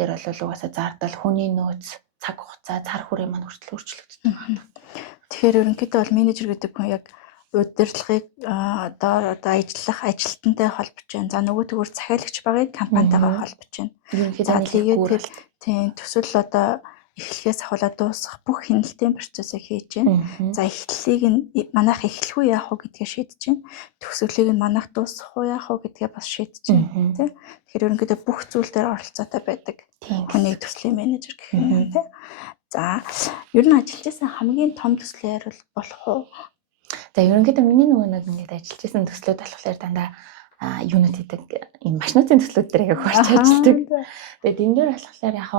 дээр бол угаасаа зардал хүний нөөц цаг хугацаа цар хүрээ маань хүртэл өөрчлөгддөг байна. Тэгэхээр ерөнхийдөө бол менежер гэдэг хүн яг удирдлагыг одоо ажиллах ажилтнтай холбож байна. За нөгөө төгөр захиалагч багыг компанитайгаа холбож байна. За тэгээд тийм төсөл одоо эхлэхээс ахуулаад дуусах бүх хяналтын процессыг хийж байна. За эхлэлийг нь манайх эхлэх үү яах вэ гэдгээ шийдэж байна. Төгсгөлийг нь манайх дуусгах уу яах вэ гэдгээ бас шийдэж байна. Тэ. Тэгэхээр ерөнхийдөө бүх зүйл дээр оролцоотой байдаг. Хүний төслийн менежер гэх юм тэ. За ер нь ажиллаж байсан хамгийн том төслөөр болох уу? За ерөнхийдөө миний нөгөө нэг ингээд ажиллаж байсан төслүүд болохоор дандаа юунууд хийдэг юм машинуудын төслүүд дээр яг хурц ажилладаг. Тэгээд энэ дээр болохоор яг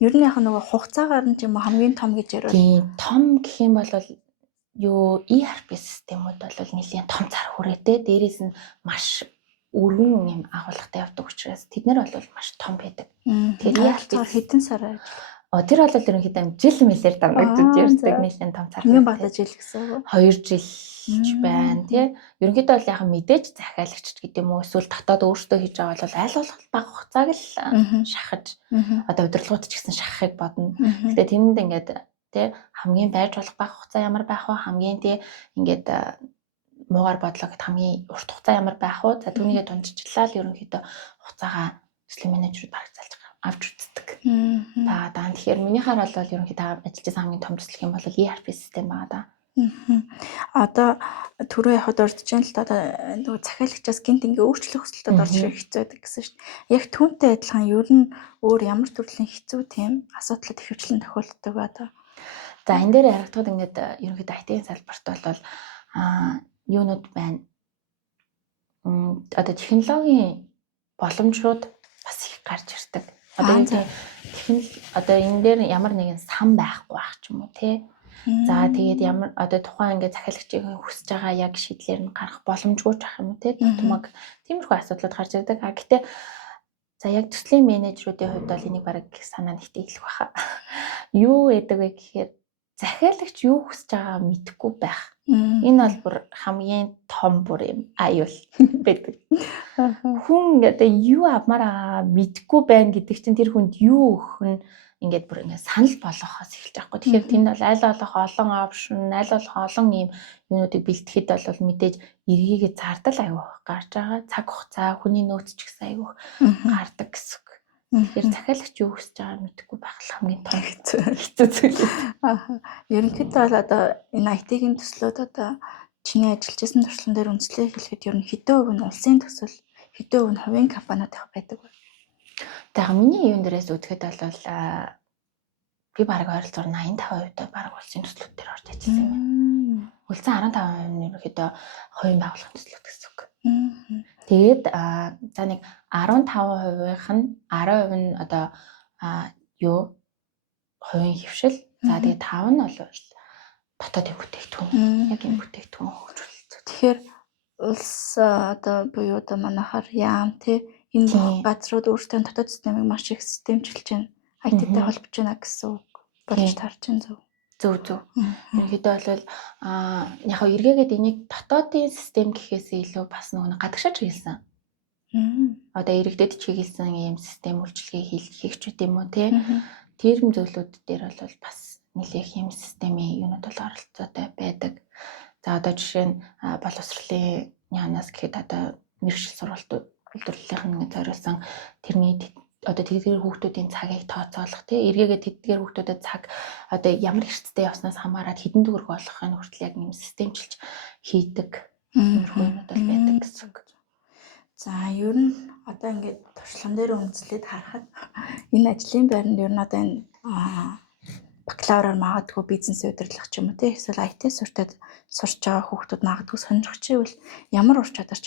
ер нь яг нөгөө хугацаагаар нь юм хамгийн том гэж ярил. Тийм том гэх юм бол юу ERP системүүд бол нэлийн том цар хүрээтэй дээрээс нь маш өргөн юм агуулгатай явдаг учраас тэд нар бол маш том байдаг. Тэгэхээр ERP хэдэн сар ажиллав? Тэр бол ерөнхийдөө жил мэлээр дамжиж ярьдаг нэлийн том цар. Хамгийн бага жил гэсэн үг. 2 жил байна тий. Ерөнхийдөө бол яг мэдээж захиалагч гэдэг юм уу эсвэл дотоод өөртөө хийж байгаа бол аль болох бага хугацааг л шахаж одоо удирдлагууд ч гэсэн шахахыг бодно. Гэтэ тэнд ингээд тий хамгийн байж болох бага хугацаа ямар байх вэ? Хамгийн тий ингээд муугар бодлоо гэхэд хамгийн урт хугацаа ямар байх вэ? За түүнийгээ дундчлаа л ерөнхийдөө хугацаагаа төслийн менежерүүд барагцаалж авч үздэг. Даа тэгэхээр минийхаар бол ерөнхийдөө ажиллаж байгаа хамгийн том төсөл юм бол ERP систем байгаа да. Одоо түрүү яхад орж ийн л одоо нөгөө захиалагчаас гинт ингээ өөрчлөх хүсэлтүүд орж ирэх хэцүү байдаг гэсэн шүү дээ. Яг түүнтэй адилхан ер нь өөр ямар төрлийн хэцүү тийм асуудлууд ихэвчлэн тохиолддог одоо. За энэ дээр яригдахад ингээд ерөнхийдөө IT-ийн салбарт бол юунууд байна. Одоо технологийн боломжууд бас их гарч ирдэг. Одоо энэ дээр ямар нэгэн сан байхгүй байх ч юм уу тий. За тэгээд ямар одоо тухайн ингээд захиалагчийн хүсэж байгаа яг шийдлэр нь гарах боломжгүй ч ах юм уу тий. Тутмаг тиймэрхүү асуудлууд гарч ирдэг. Гэтэ за яг төслийн менежерүүдийн хувьд бол энийг бараг санаа нэгтэй хэлэх байхаа. Юу гэдэг вэ гэхээр захиалагч юу хүсэж байгаагаа мэдэхгүй байх. Энэ бол бүр хамгийн том бүр юм аюул байдаг. Хүн ингээд юу авмаар мэдэхгүй байна гэдэг чинь тэр хүнд юу өгөх нь ингээд бүр ингээд санал болгохоос эхэлж байхгүй. Тэгэхээр тэнд бол аль болох олон опшн, аль болох олон ийм юунуудыг бэлтгэхэд бол мэдээж эргээгээ зардал аюул гарч байгаа. Цаг хугацаа, хүний нөөц ч гэсэн аюул гардаг гэсэн. Тэгэхээр захиалагч юу хүсэж байгааг мэдэхгүй байх л хамгийн том хэцүү зүйл. Ерөнхийдөө бол одоо энэ IT-ийн төслүүд одоо чиний ажиллаж байсан туршлан дээр үндэслэх хэлэхэд ер нь хэдэн хувь нь улсын төсөл, хэдэн хувь нь хувийн компаниуд байдаг вэ? Тэгэхээр миний юун дээрээс үзэхэд бол би бараг ойролцоогоор 85% бараг улсын төслүүд дээр орж ажилласан юм байна. Улсын 15% нь ерөнхийдөө хувийн байгууллагын төслүүд гэсэн үг. Тэгээд за нэг 15%-ийнх нь 10% нь одоо юу хувийн хөвшил. За тэгээ 5 нь бол дотоодын бүтээгдэхүүн. Яг энэ бүтээгдэхүүн хөгжүүлэлт. Тэгэхээр улс одоо буюу одоо манайхаар яам тий энэ бүх газрууд өөрсдөө дотоод системийг маш их системчилж байна. IT-тэй холбож байна гэсэн үг болж таарч байна зөв. Зөв. Ерөнхийдөө бол яг хаа эргээгээд энийг дотоодын систем гэхээсээ илүү бас нөгөө гадагшаа чиглэсэн. Одоо иргэдэд чиглэсэн ийм систем үйлчилгээ хийх ч гэдэм үү тий. Тэр зүйлүүд дээр бол бас нэлээх ийм системийн юунууд бол оролцоотой байдаг. За одоо жишээ нь боловсролын яанаас гэхэд одоо мэргэжил сургалт үйлдвэрлэлийн зориулсан тэрний одоо тэдгээр хүүхдүүдийн цагийг тооцоолох тий эргээгээ тэдгээр хүүхдүүдэд цаг одоо ямар эрсдэлтэй явснаас хамаарат хэдэн төгрөг болгохын хүртэл яг юм системчилж хийдэг юмнууд бол байдаг гэсэн үг. За ер нь одоо ингээд туршлага дээр үндэслээд харахад энэ ажлын байранд ер нь одоо энэ бакалавраар магадгүй бизнес удирдлага ч юм уу тий эсвэл IT суртад сурч байгаа хүүхдүүд магадгүй сонирхож ивэл ямар ур чадвар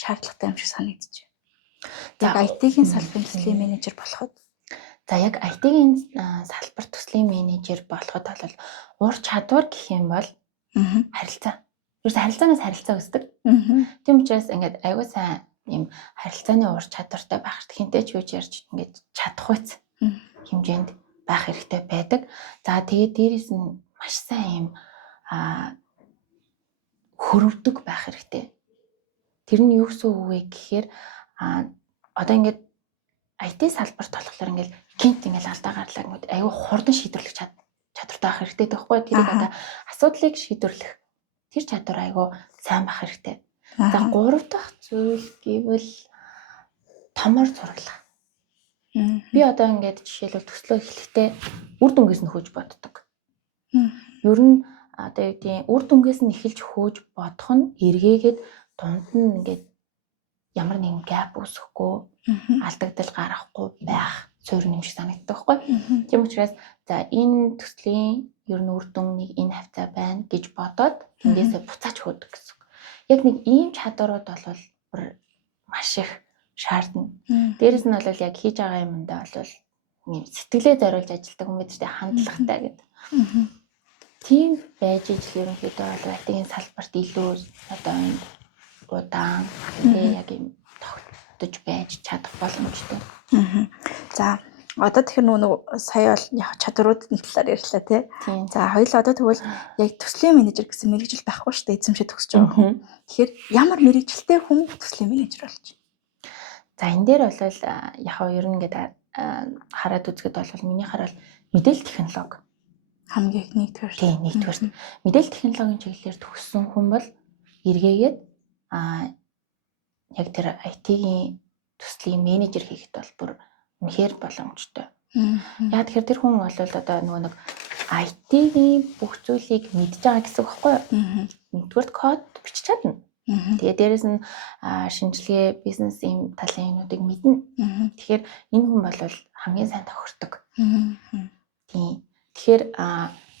шаардлагатай юм шиг санагдаж байна. Яг IT-ийн салбарын төслийн менежер болоход. За яг IT-ийн салбар төслийн менежер болоход бол ур чадвар гэх юм бол харилцаа. Ерөөс харилцаанаас харилцаа үүсдэг. Тийм учраас ингээд аюул сайн юм харилцааны ур чадвартай байх хэрэгтэй. Хинтэй ч юуж ярьж ингээд чадах үйц хэмжээнд байх хэрэгтэй байдаг. За тэгээд дээрээс нь маш сайн юм хөрөвдөг байх хэрэгтэй. Тэр нь юу гэсэн үг вэ гэхээр одоо ингээд IT салбарт болохоор ингээд гинт ингээд алдаа гарлаа ингээд аюу хурдан шийдвэрлэх чадвартай байх хэрэгтэй байхгүй. Тэрийг одоо асуудлыг шийдвэрлэх тэр чадвар аюу сайн байх хэрэгтэй. За 3 дахь зүйл гэвэл томор зураглах. Би одоо ингээд жишээлбэл төслөө эхлэхдээ үр дүнгээс нь хөөж боддог. Ер нь одоо юу гэдгийг үр дүнгээс нь эхэлж хөөж бодох нь эргээгээд дунд нь ингээд ямар нэгэн гэп үүсэхгүй алдагдал гарахгүй байх суурь нэмж санагддаг байхгүй. Тийм учраас за энэ төслийн ер нь үр дүннийг энэ хавцаа байна гэж бодоод эндээсээ буцааж хөөдөг гэсэн. Яг нэг ийм чадварууд бол маш их шаардна. Дээрээс нь бол яг хийж байгаа юмдаа бол юм сэтгэлээ зориулж ажилладаг юм биш үү хандлагатай гэдэг. Тийм байж ижил ерөнхийдөө бол IT-ийн салбарт илүү одоо удаан яг юм тогтож байж чадах боломжтой. За одоо тэгэхээр нөгөө сая бол яг чадваруудын талаар ярьлаа тий. За хоёул одоо тэгвэл яг төслийн менежер гэсэн мэргэжил байхгүй шүү дээ эзэмшээ төгсөж байгаа хүн. Тэгэхээр ямар мэргэжилтэй хүн төслийн менежер болж байна? За энэ дээр бол яг ер нь ингээд хараад үзэхэд бол минийхаар бол мэдээлэл технологи хамгийн нэгдүгээр. Тийм нэгдүгээр. Мэдээлэл технологийн чиглэлээр төгссөн хүн бол эргээгээд яг тэр IT-ийн төслийн менежер хийхэд бол бүр үнэхээр боломжтой. Яг тэгэхээр тэр хүн бол одоо нөгөө нэг IT-ийн бүх зүйлийг мэдж байгаа гэсэн үг байхгүй юу? Нэгдүгээр код бичиж чадна. Тэгээ дээрэс нь шинжилгээ, бизнес ийм талын юмнуудыг мэднэ. Тэгэхээр энэ хүн бол хамгийн сайн тохирдог. Тийм. Тэгэхээр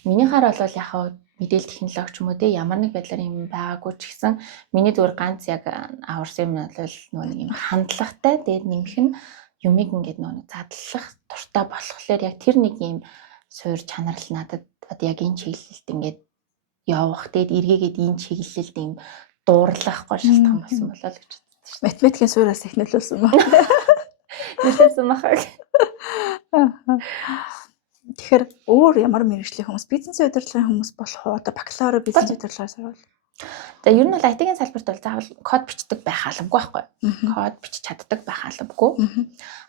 минийхаар бол яг мэдээлэл технологич юм уу те ямар нэг байдлаар юм байгаагүй ч гэсэн миний зүгээр ганц яг аварсан юм бол нөгөө нэг юм хандлагатай тэгээд нэмэх нь юмыг ингээд нөгөө задлах дуртай болохоор яг тэр нэг юм суур чанарл надад одоо яг энэ чиглэлд ингээд явах тэгээд эргээгээд энэ чиглэлд юм дуурлахгүй шалтгаан болсон болоо л гэж бодсон шүү. Математикийн суураас их нөлөөлсөн ба. Нөлөөлсөн бахаа. Тэгэхээр өөр ямар мэргэжлийн хүмүүс бизнесийн удирдлагын хүмүүс болох уу? Одоо бакалавр бизнес удирдлагаар сурвал. За ер нь бол IT-ийн салбарт бол заавал код бичдэг байх албагүй байхгүй. Код бичиж чаддаг байх албагүй.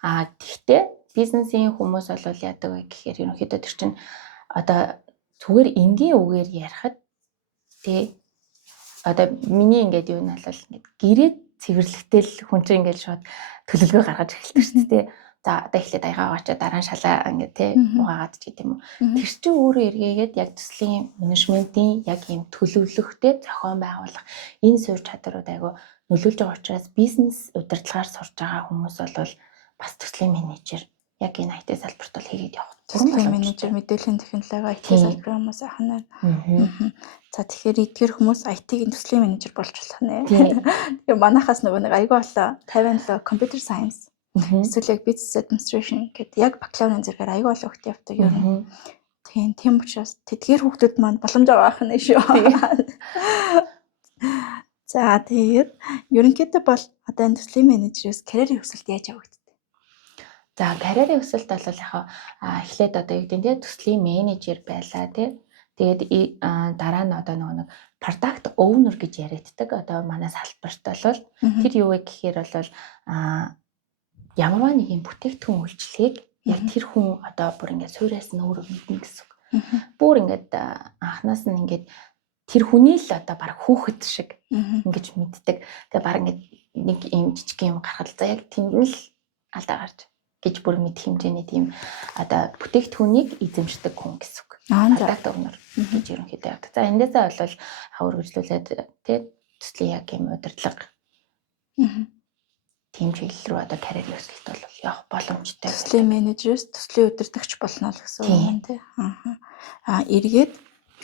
Гэхдээ бизнесийн хүмүүс бол яадаг вэ гэхээр ерөнхийдөө тэр чинь одоо зүгээр энгийн үгээр ярихад тий одоо миний ингээд юу нь бол ингээд гэрээ цэвэрлэхтэл хүн чинь ингээд шууд төлөвлөгөө гаргаж эхэлдэг шүү дээ. За одоо эхлээд аягаа аваачаа дараа нь шалаа ингээд тий угаагаад ч гэдэм үү. Тэр чинь өөрөө эргээгээд яг төслийн менежментийн яг ийм төлөвлөхтэй зохион байгуулах энэ суурь чадварууд айгу нөлөөлж байгаа учраас бизнес удирдлагаар сурж байгаа хүмүүс бол бас төслийн менежер яг энэ IT салбарт бол хийгээд явах. Төслийн менежер мэдээллийн технологи IT салбарын хүмүүс ахна. За тэгэхээр эдгээр хүмүүс IT-ийн төслийн менежер болж болох нэ. Тэгээ манахаас нөгөө нэг айгу болоо 57 computer science Эсвэл яг business administration гэдэг яг бакалаврын зэрэгээр аягүй олон хүүхдээ явдаг ер нь. Тийм учраас тэдгээр хүүхдүүд маань боломж авах нь шүү. За тэгээд ерөнхийдөө бол одоо энэ төслийн менежерээс карьерийн өсөлт яаж явагддаг? За карьерийн өсөлт бол яг эхлээд одоо юу гэдэг нь төслийн менежер байлаа тий. Тэгээд дараа нь одоо нэг product owner гэж яригддаг. Одоо манай салбарт бол тэр юу вэ гэхээр бол ямарваа нэгэн бүтээгдэхүүн үйлчлэгийг яг тэр хүн одоо бүр ингээд суураас нь өөрөө мэднэ гэсэн үг. Бүр ингээд анханаас нь ингээд тэр хүний л одоо баг хүүхэд шиг ингэж мэддэг. Тэгээ баг ингээд нэг юм жижиг юм гаргал за яг тэнд нь л алдаа гарч гэж бүр мэдэх хэмжээний тийм одоо бүтээгдэхүүнийг эзэмшдэг хүн гэсэн үг. Product owner гэж ерөнхийдөө явдаг. За эндээсээ бол үргэлжлүүлээд тий төслийн яг юм удирдлага тийм чиглэл рүү одоо карьерийн өсөлт бол явах боломжтой. Төслийн менежерээс төслийн удирдагч болно л гэсэн үг юм тий. Эргээд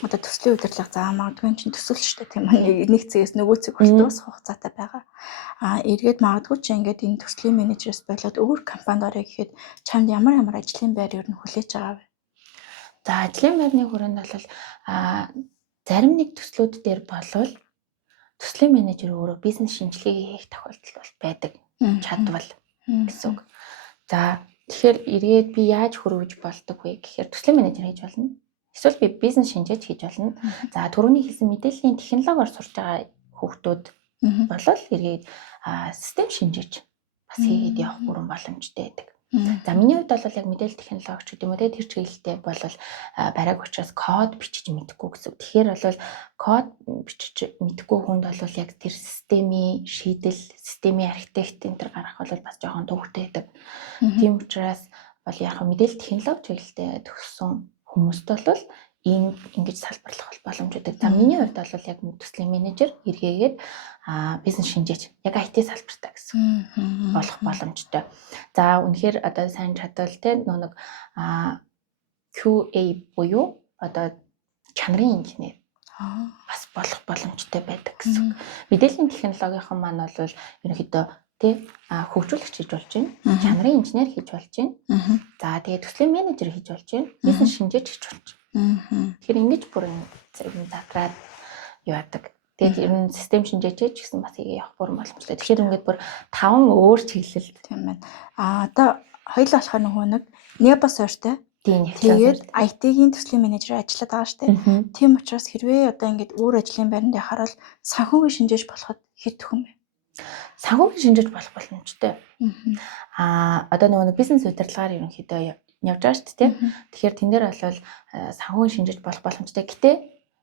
одоо төслийн удирдлага за магадгүй чинь төсөл шүү дээ тийм үү. Нэг цэгээс нөгөө цэг хүртэл дуусах хугацаатай байгаа. Эргээд магадгүй чи ингээд энэ төслийн менежерээс болоод өөр компанид орё гэхэд чамд ямар ажлын байр ер нь хүлээж байгаа вэ? За ажлын байрны хүрээнд бол зарим нэг төслүүд дээр болвол төслийн менежер өөрөө бизнес шинжилгээ хийх тохиолдол бол байдаг. Чадвал гэсэн үг. За тэгэхээр эргээд би яаж хөрвөж болдог вэ гэхээр төслийн менежер хийж болно. Эсвэл би бизнес шинжээч хийж болно. За түрүүний хэлсэн мэдээллийн технологиор сурч байгаа хүүхдүүд болол эргээд систем шинжээч бас хийгээд явах бүрэн боломжтой байдаг. За миний хувьд бол яг мэдээлэл технологич гэдэг юм уу тэр чиглэлтэй бол барайг учраас код бичиж мэдэхгүй гэсэн. Тэгэхээр бол код бичиж мэдэхгүй хүнд бол яг тэр системийн шийдэл, системийн архитект энэ төр гаргах бол бас жоохон төвөгтэй байдаг. Тийм учраас бол яг мэдээлэл технологич чиглэлтэй төгссөн хүмүүст бол ингэж салбарлах боломжтой. За миний хувьд бол яг төслийн менежер эргээгээд бизнес шинжээч яг IT салбартаа гэсэн болох боломжтой. За үнэхээр одоо сайн чадвал те нэг QA буюу одоо чанарын инженер бас болох боломжтой байдаг гэсэн. Мэдээллийн технологийн маань бол ерөнхийдөө тэ хөгжүүлэгч хийж болж байна. Чанарын инженер хийж болж байна. За тэгээд төслийн менежер хийж болж байна. Бизнес шинжээч хийж болж байна. Тэгэхээр ингэж бүрэн зэрэг задраад явдаг. Тэгээд ер нь систем шинжээч гэсэн бас явах бүрэн боломжтой. Тэгэхээр ингээд бүр 5 өөр чиглэл тийм байна. Одоо хоёул болохоор нөгөө нэг Небас суурьтай. Тэгээд IT-ийн төслийн менежер ажиллаад байгаа шүү дээ. Тийм учраас хэрвээ одоо ингээд өөр ажлын байранд хараад санхүүгийн шинжээч болоход хэд төхөн бэ? Санхүүгийн шинжээч болох боломжтой. Одоо нөгөө бизнес удирдлагаар ерөнхийдөө явж байгаа шүү дээ. Тэгэхээр тэн дээр бол санхүүгийн шинжээч болох боломжтой. Гэтэ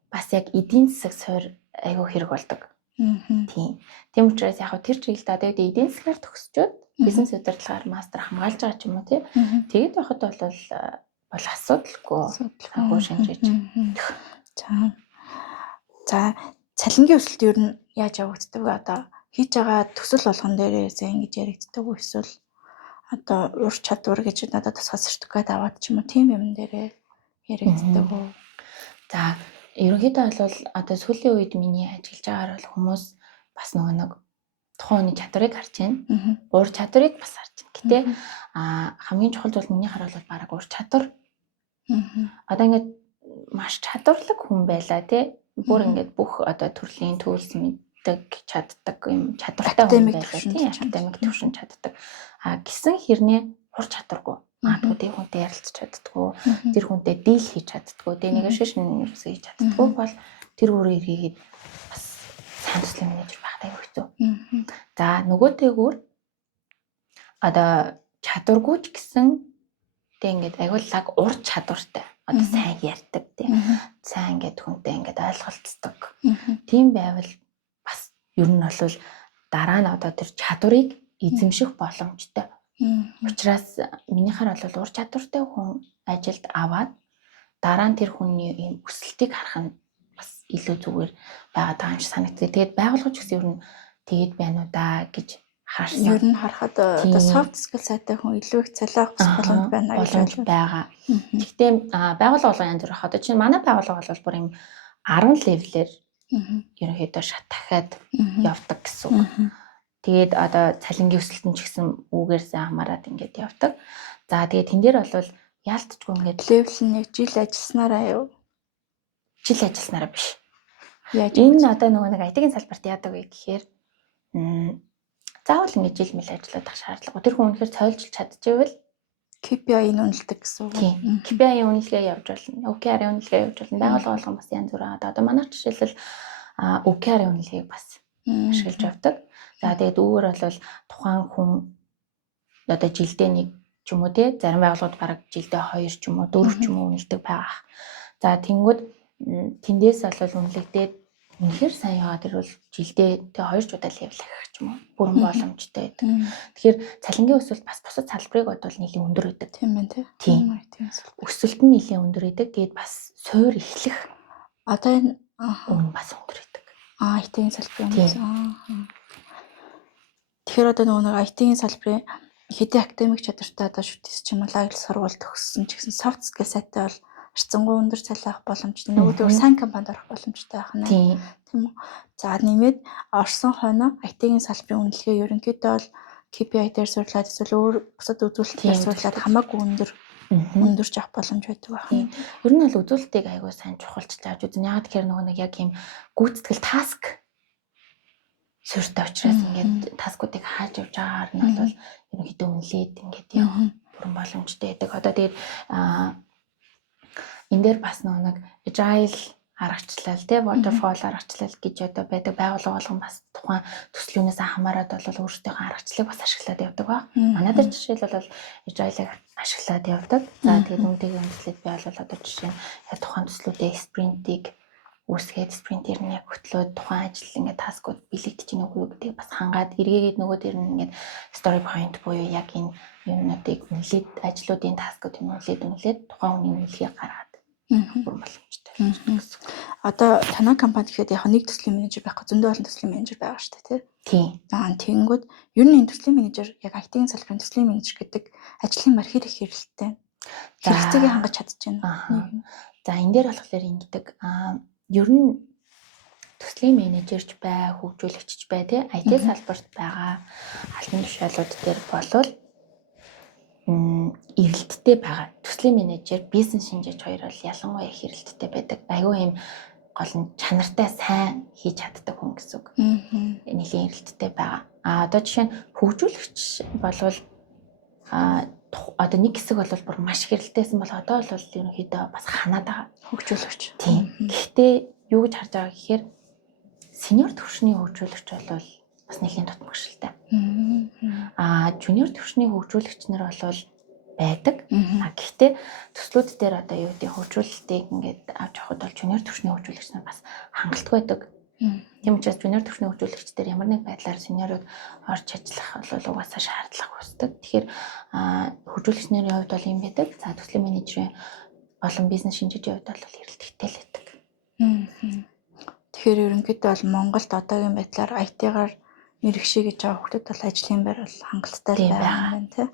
бас яг эдийн засаг суурь айгүй хэрэг болдог. Тийм учраас яг тэр чиглэлд одоо эдийн засгаар төгсчөөд бизнес удирдлагаар мастер хамгаалж байгаа ч юм уу тий. Тэгээд байхад бол асуудалгүй санхүү шинжээч. За цалингийн өсөлт ер нь яаж явагддаг вэ? Одоо хийж байгаа төсөл болгон дээрээс ингэж яригддаг уу эсвэл одоо ур чадвар гэж надад тусгай сертификат аваад ч юм уу тийм юм дээрээ яригддаг уу? За ерөнхийдөө бол одоо сүүлийн үед миний ажиллаж байгаагаар бол хүмүүс бас нэг тухайн хүний чадварыг харж байна. Ур чадварыг бас харж байна. Гэтэ хамгийн чухал зүйл миний хараад бол бараг ур чадвар. Одоо ингээд маш чадварлаг хүн байлаа тий. Бүр ингээд бүх одоо төрлийн төвлс мэддэг чаддаг юм чадвартай хүн байлаа тий. Академик төвшин чаддаг. Гэсэн хэрнээ ур чадваргүй. Магадгүй хүнтэй ярилцж чаддгүй, тэр хүнтэй дийл хийж чаддгүй, negotiation хийж чаддгүй бол тэр өөрөө эргээд бас сайн төслийн менежер байхтай хэцүү. За нөгөөтэйгүр одоо чадваргүй ч гэсэн тэг ингээд агууллаг ур чадвартай. Одоо сайн ярьдаг тий. Сайн ингээд хүнтэй ингээд ойлголцдог. Тийм байвал бас ер нь бол дараа нь одоо тэр чадварыг эзэмших боломжтой. Учираас минийхаар бол ур чадвартай хүн ажилд аваад дараа нь тэр хүний ийм өсөлтийг харах нь бас илүү зүгээр байгаад байгаа юм шиг санагддаг. Тэгээд байгууллагч гэсэн ер нь тэгээд байна уу да гэж харсан. Ер нь харахад одоо soft skill сайтай хүн илүү их цалиа авах боломж байна гэж байгаа. Гэхдээ байгууллага янз бүр хаа. Одоо чинь манай байгууллага бол бүр ийм 10 левелээр ерөнхийдөө шат дахиад явдаг гэсэн үг. Тэгээд одоо цалингийн өсөлтөн ч гэсэн үүгээрсээ хамаарат ингээд явдаг. За тэгээд тэн дээр бол яалтчгүй ингээд левел нь яг жил ажилласнараа юу? жил ажилласнараа биш. Яаж Энэ одоо нөгөө нэг IT-ийн салбарт яадаг вэ гэхээр заавал ингээд жил мэл ажиллах шаардлагагүй. Тэр хүн үнэхээр цойлж чадчихвэл KPI-г үнэлдэг гэсэн үг. Тийм. KPI-ийн үнэлгээ явж болно. OKR-ийн үнэлгээ явж болно. Байгууллага болгон бас янз бүрийн одоо манай жишээлбэл OKR-ийн үнэлгээг бас ашиглаж явдаг. За тэгээд үүгээр бол тухайн хүн одоо жилдээ нэг ч юм уу те зарим байгууллагууд бараг жилдээ 2 ч юм уу 4 ч юм уу үнэлдэг байгаа. За тэнгүүд тэндээс бол үнэлэгдээд үнэхээр сайн яваад ирвэл жилдээ тэгээ 2 ч удаа левел ахих ч юм уу бүрэн боломжтой байдаг. Тэгэхээр цалингийн өсөлт бас бусад салбарыг бодвол нэлийн өндөр байдаг. Тийм байна тий. Тийм. Өсөлт нь нэлийн өндөр байдаг. Тэгээд бас суур эхлэх Одоо энэ өмнө бас өндөр байдаг. IT-ийн салбарын тэгэхээр одоо нөгөө IT-ийн салбарын хэдийн академик чадвартай одоо шүтээс ч юм уу лагерь сургууль төгссөн ч гэсэн soft skill сайтай бол харьцангуй өндөр цалин авах боломжтой. Нөгөөдөр сайн компанид орох боломжтой байх нь. Тийм үү. За нэмээд орсон хойно IT-ийн салбарын үнэлгээ ерөнхийдөө бол KPI дээр сурлаад эсвэл өөр бусад үзүүлэлтээр сурлаад хамаагүй өндөрч авах боломж байдаг байна. Ер нь бол үзүүлэлтийг аягүй сайн чухалчилж авч үзэн. Яг тэгэхээр нөгөө нэг яг юм гүйцэтгэл таск суурьтай учраас ингээд таскуудыг хааж явж байгаагаар нь бол ерөнхийдөө үнэлээд ингээд явах бүрэн боломжтой байдаг. Одоо тэгээд энэ дээр бас нэг agile аргачлал тий waterfall аргачлал гэж одоо байдаг байгууллага болгон бас тухайн төслүүнээс хамаарат бол өөрсдийнхөө аргачлалыг бас ашиглаад явдаг ба. Манай дээр жишээл бол agile-ыг ашиглаад явдаг. За тэгээд үүнтэйгээ үнэлээд би бол одоо жишээ нь тухайн төслүүдээ спринтийг үүсгээд спринтээр нь яг хөтлөөд тухайн ажил ингээд таскууд бэлэгдэж ийн үгүй гэдгийг бас хангаад эргээгээд нөгөө дээр нь ингээд story point буюу яг энэ юмнуудыг үнэлээд ажлуудын таскууд үнэлээд тухайн хүний үнэлгийг гаргаад бүрэн боломжтой. Одоо танай компани гэхэд яг нэг төслийн менежер байхгүй зөндөө олон төслийн менежер байгаа шүү дээ тий. За тэгэнгүүт ер нь энэ төслийн менежер яг IT-ийн салбарын төслийн менежер гэдэг ажлын мар хэрэг хэрэгтэй. Хэрэгцээгээ хангаж чадчихна. За энэ дээр болохоор ингэдэг ер нь төслийн менежерч бай, хөгжүүлэгчч бай тий IT салбарт байгаа албан тушаалууд дээр болвол эрэлттэй байгаа. Төслийн менежер, бизнес шинжээч хоёр бол ялангуяа их эрэлттэй байдаг. Айгүй юм гол нь чанартай сайн хийж чаддаг хүн гэсэн үг. Нэлийн эрэлттэй байгаа. Одоо жишээ нь хөгжүүлэгч болвол одоо нэг хэсэг бол бүр маш хэрэлтэйсэн бол одоо бол ерөнхийдөө бас ханаад байгаа хөгжүүлэгч. Тийм. Гэхдээ юу гэж харж байгаа гэхээр сениор төвшний хөгжүүлэгч бол бас нэлийн тутамгшилтай. Жуниор төвшний хөгжүүлэгч нар бол байдаг. Гэхдээ төслүүд дээр одоо юу гэдэг хөгжүүлэлтийг ингээд авч явахад бол жуниор төвшний хөгжүүлэгч нар бас хангалттай байдаг. Тийм учраас жуниор төвшний хөгжүүлэгчдэр ямар нэг байдлаар сениорууд орж ажиллах бол угаасаа шаардлага үүсдэг. Тэгэхээр хөгжүүлэгчнэрийн хувьд бол юм байдаг. За төслийн менежерийн болон бизнес шинжээчийн хувьд бол эрэлттэй л байдаг. Тэгэхээр ерөнхийдөө бол Монголд одоогийн байдлаар IT-гаар мэрэгшээ гэж байгаа хүмүүс бол ажлын байр бол хангалттай байгаа юм тий.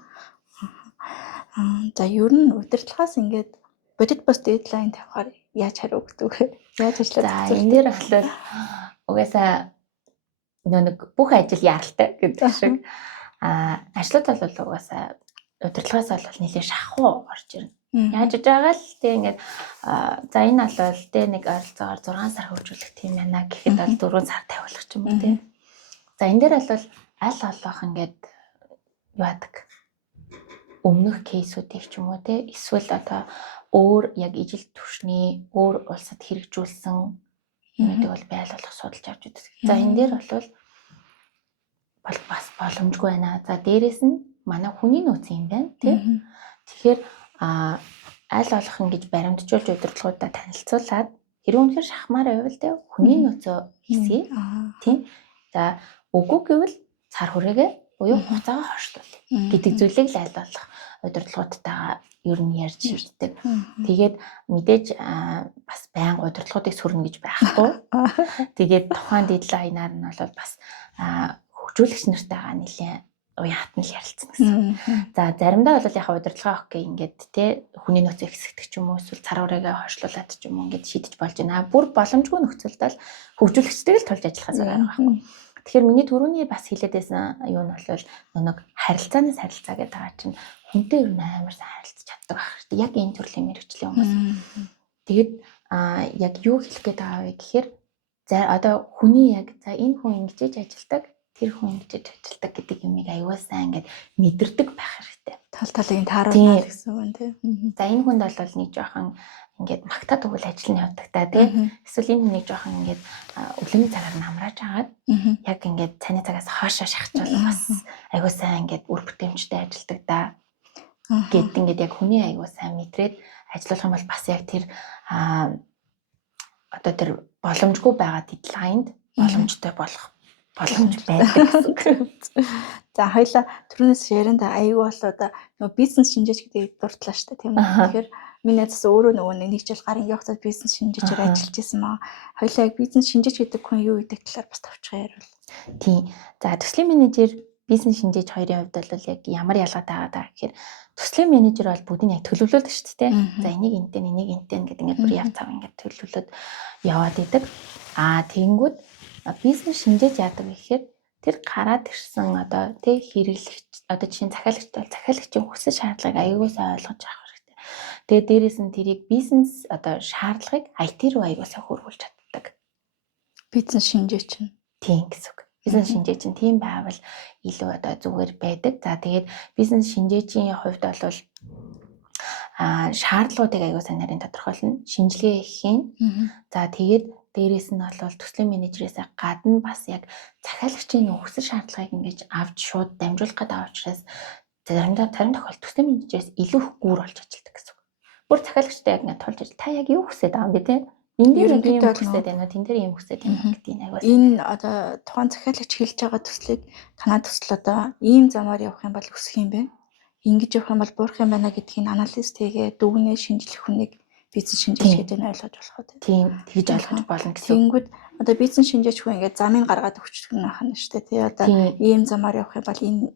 За ер нь удирдлагаас ингээд бодит бос дедлайн тавихаар яаж хариу өгдөг вэ? Яаж ажиллаад байгаа? За энэ дээр бол угаасаа нэг бүх ажил яралтай гэдэг шиг ажлууд бол угаасаа удирдлагаас бол нэлийн шахуу орж ирнэ. Яаж иж байгаа л тий ингээд за энэ бол тий нэг ойролцоогоор 6 сар хөгжүүлэх тийм байна гэхэд бол 4 сар тавиулах ч юм уу тий. За энэ дээр бол аль болох ингээд юу яадаг өмнөх кейсүүдийг ч юм уу тий эсвэл одоо өөр яг ижил түвшний өөр улсад хэрэгжүүлсэн юмыг бол байл болох судалж авч үздэг. За энэ дээр бол бас боломжгүй байна. За дээрэс нь манай хүний нөөц юм байна тий. Тэгэхээр аль болох ингэж баримтжуулж удирдлагуудаа танилцуулаад хэрвээ үнэхээр шахмаар байвал тий хүний нөөцөө хийсэй тий. За үгүй гэвэл цар хүрээгээ буюу хугацаагаа хойшлуул гэдэг зүйлийг л аль болох удирдлагуудтайгаа ер нь ярьж ирдэг. Тэгээд мэдээж бас байнга удирдлагуудыг сүрнэ гэж байхгүй. Тэгээд тухайн дедлайнаар нь бол бас хөгжүүлэгч нартайгаа нэлээд уян хатан л ярилцсан гэсэн. За заримдаа бол яг удирдлагаа окей ингээд тий хүний нөөцөө хэсэгдэх ч юм уу эсвэл цар хүрээгээ хойшлуулад ч юм уу ингээд шийдэж болж байна. Бүр боломжгүй нөхцөлд л хөгжүүлэгчтэй л тулж ажиллахаас байгаа байхгүй. Тэгэхээр миний түрүүний бас хэлээд байсан юу нь бол нэг харилцаанаас харилцаа гэдэг байгаа чинь хүнтэй ер нь амар сайн харилцаж чаддаг байх хэрэгтэй. Яг энэ төрлийн мэрэгчлийн хүмүүс. Тэгээд яг юу хэлэх гээд байгаа вэ гэхээр за одоо хүний яг за энэ хүн ингэж ажилдаг, тэр хүн ингэж ажилдаг гэдэг юмыг аюул сайн ингээд мэдэрдэг байх хэрэгтэй. Тал талыг тааруулна гэсэн үг тийм. За энэ хүнд бол нэг жоохон ингээд магтаад өгвөл ажил нь явдаг та тийм. Эсвэл энэ хүнийг жоохон ингээд өглөөний цагаар нь амрааж агаад яг ингээд цааны цагаас хоошоо шахчихвал бас аюул сайн ингээд үр бүтээмжтэй ажилдаг да. Гэт ингээд яг хүний аюул сайн мэдрээд ажиллах юм бол бас яг тэр одоо тэр боломжгүй байгаа дедлайнд боломжтой болох боломж байдаг гэсэн үг. За хоёлаа түрүүнээс ярианда аюу бол одоо нөгөө бизнес шинжээч гэдэг дурдлаа шүү дээ тийм үү. Тэгэхээр миний зас өөрөө нөгөө нэг жил гарын явцад бизнес шинжээчээр ажиллаж байсан маа. Хоёлаа яг бизнес шинжээч гэдэг хүн юу гэдэг талаар бас товчхон яриул. Тийм. За төслийн менежер бизнес шинжээч хоёрын хувьд бол яг ямар ялгаатай байгаа гэхээр төслийн менежер бол бүгдийг яг төлөвлөдөг шүү дээ. За энийг энтэй гэдэг ингээд бүр яв цав ингээд төлөвлөлөд яваад идэг. Тэгэнгүүт бизнес шинжээч яадаг гэхээр тэр гараад ирсэн одоо тэг хэрэглэгч одоо жишээ захиалагч бол захиалагчийн хүсэл шаардлагыг аяагүйсаа ойлгож авах хэрэгтэй. Тэгээд дээрээс нь тэрийг бизнес одоо шаардлагыг IT руу аяагүйсаа хөрвүүлж чаддаг. Бизнес шинжээч нь тийм гэсэн үг. Бизнес шинжээч нь тийм байвал илүү одоо зүгээр байдаг. За тэгээд бизнес шинжээчийн хувьд бол шаардлагуудыг аяагүйсаа нарийн тодорхойлно. Шинжилгээ хийх. За тэгээд дээрээс нь бол төслийн менежерээс гадна бас яг захиалагчийн хүсэл шаардлагыг ингэж авч шууд дамжуулах гэдэг учраас зарим тохиолдолд төслийн менежерээс илүү их гүүр болж ажилладаг гэсэн үг. Бүр захиалагчтай яг ингээд тулж иж та яг юу хүсэж байгаа юм бэ те? Энд дээр юм хүсэж байна уу? Тэн дээр юм хүсэж байна гэдэг нь аягаа. Энэ одоо тухайн захиалагч хэлж байгаа төслийг танаа төсөл одоо ийм замаар явах юм бол өсөх юм бэ? Ингэж явах юм бол буурах юм байна гэдгийг анализ хийгээ дүгнээ шинжлэх хүнийг бизнес шинжээч гэдэг нь ойлгож болох уу? Тийм, тэгж ойлгож болно гэсэн. Тэнгүүд одоо бизнес шинжээч хүн ингээд замыг гаргаад өгчих юм ахна шүү дээ. Тий одоо ийм замаар явах юм бол энэ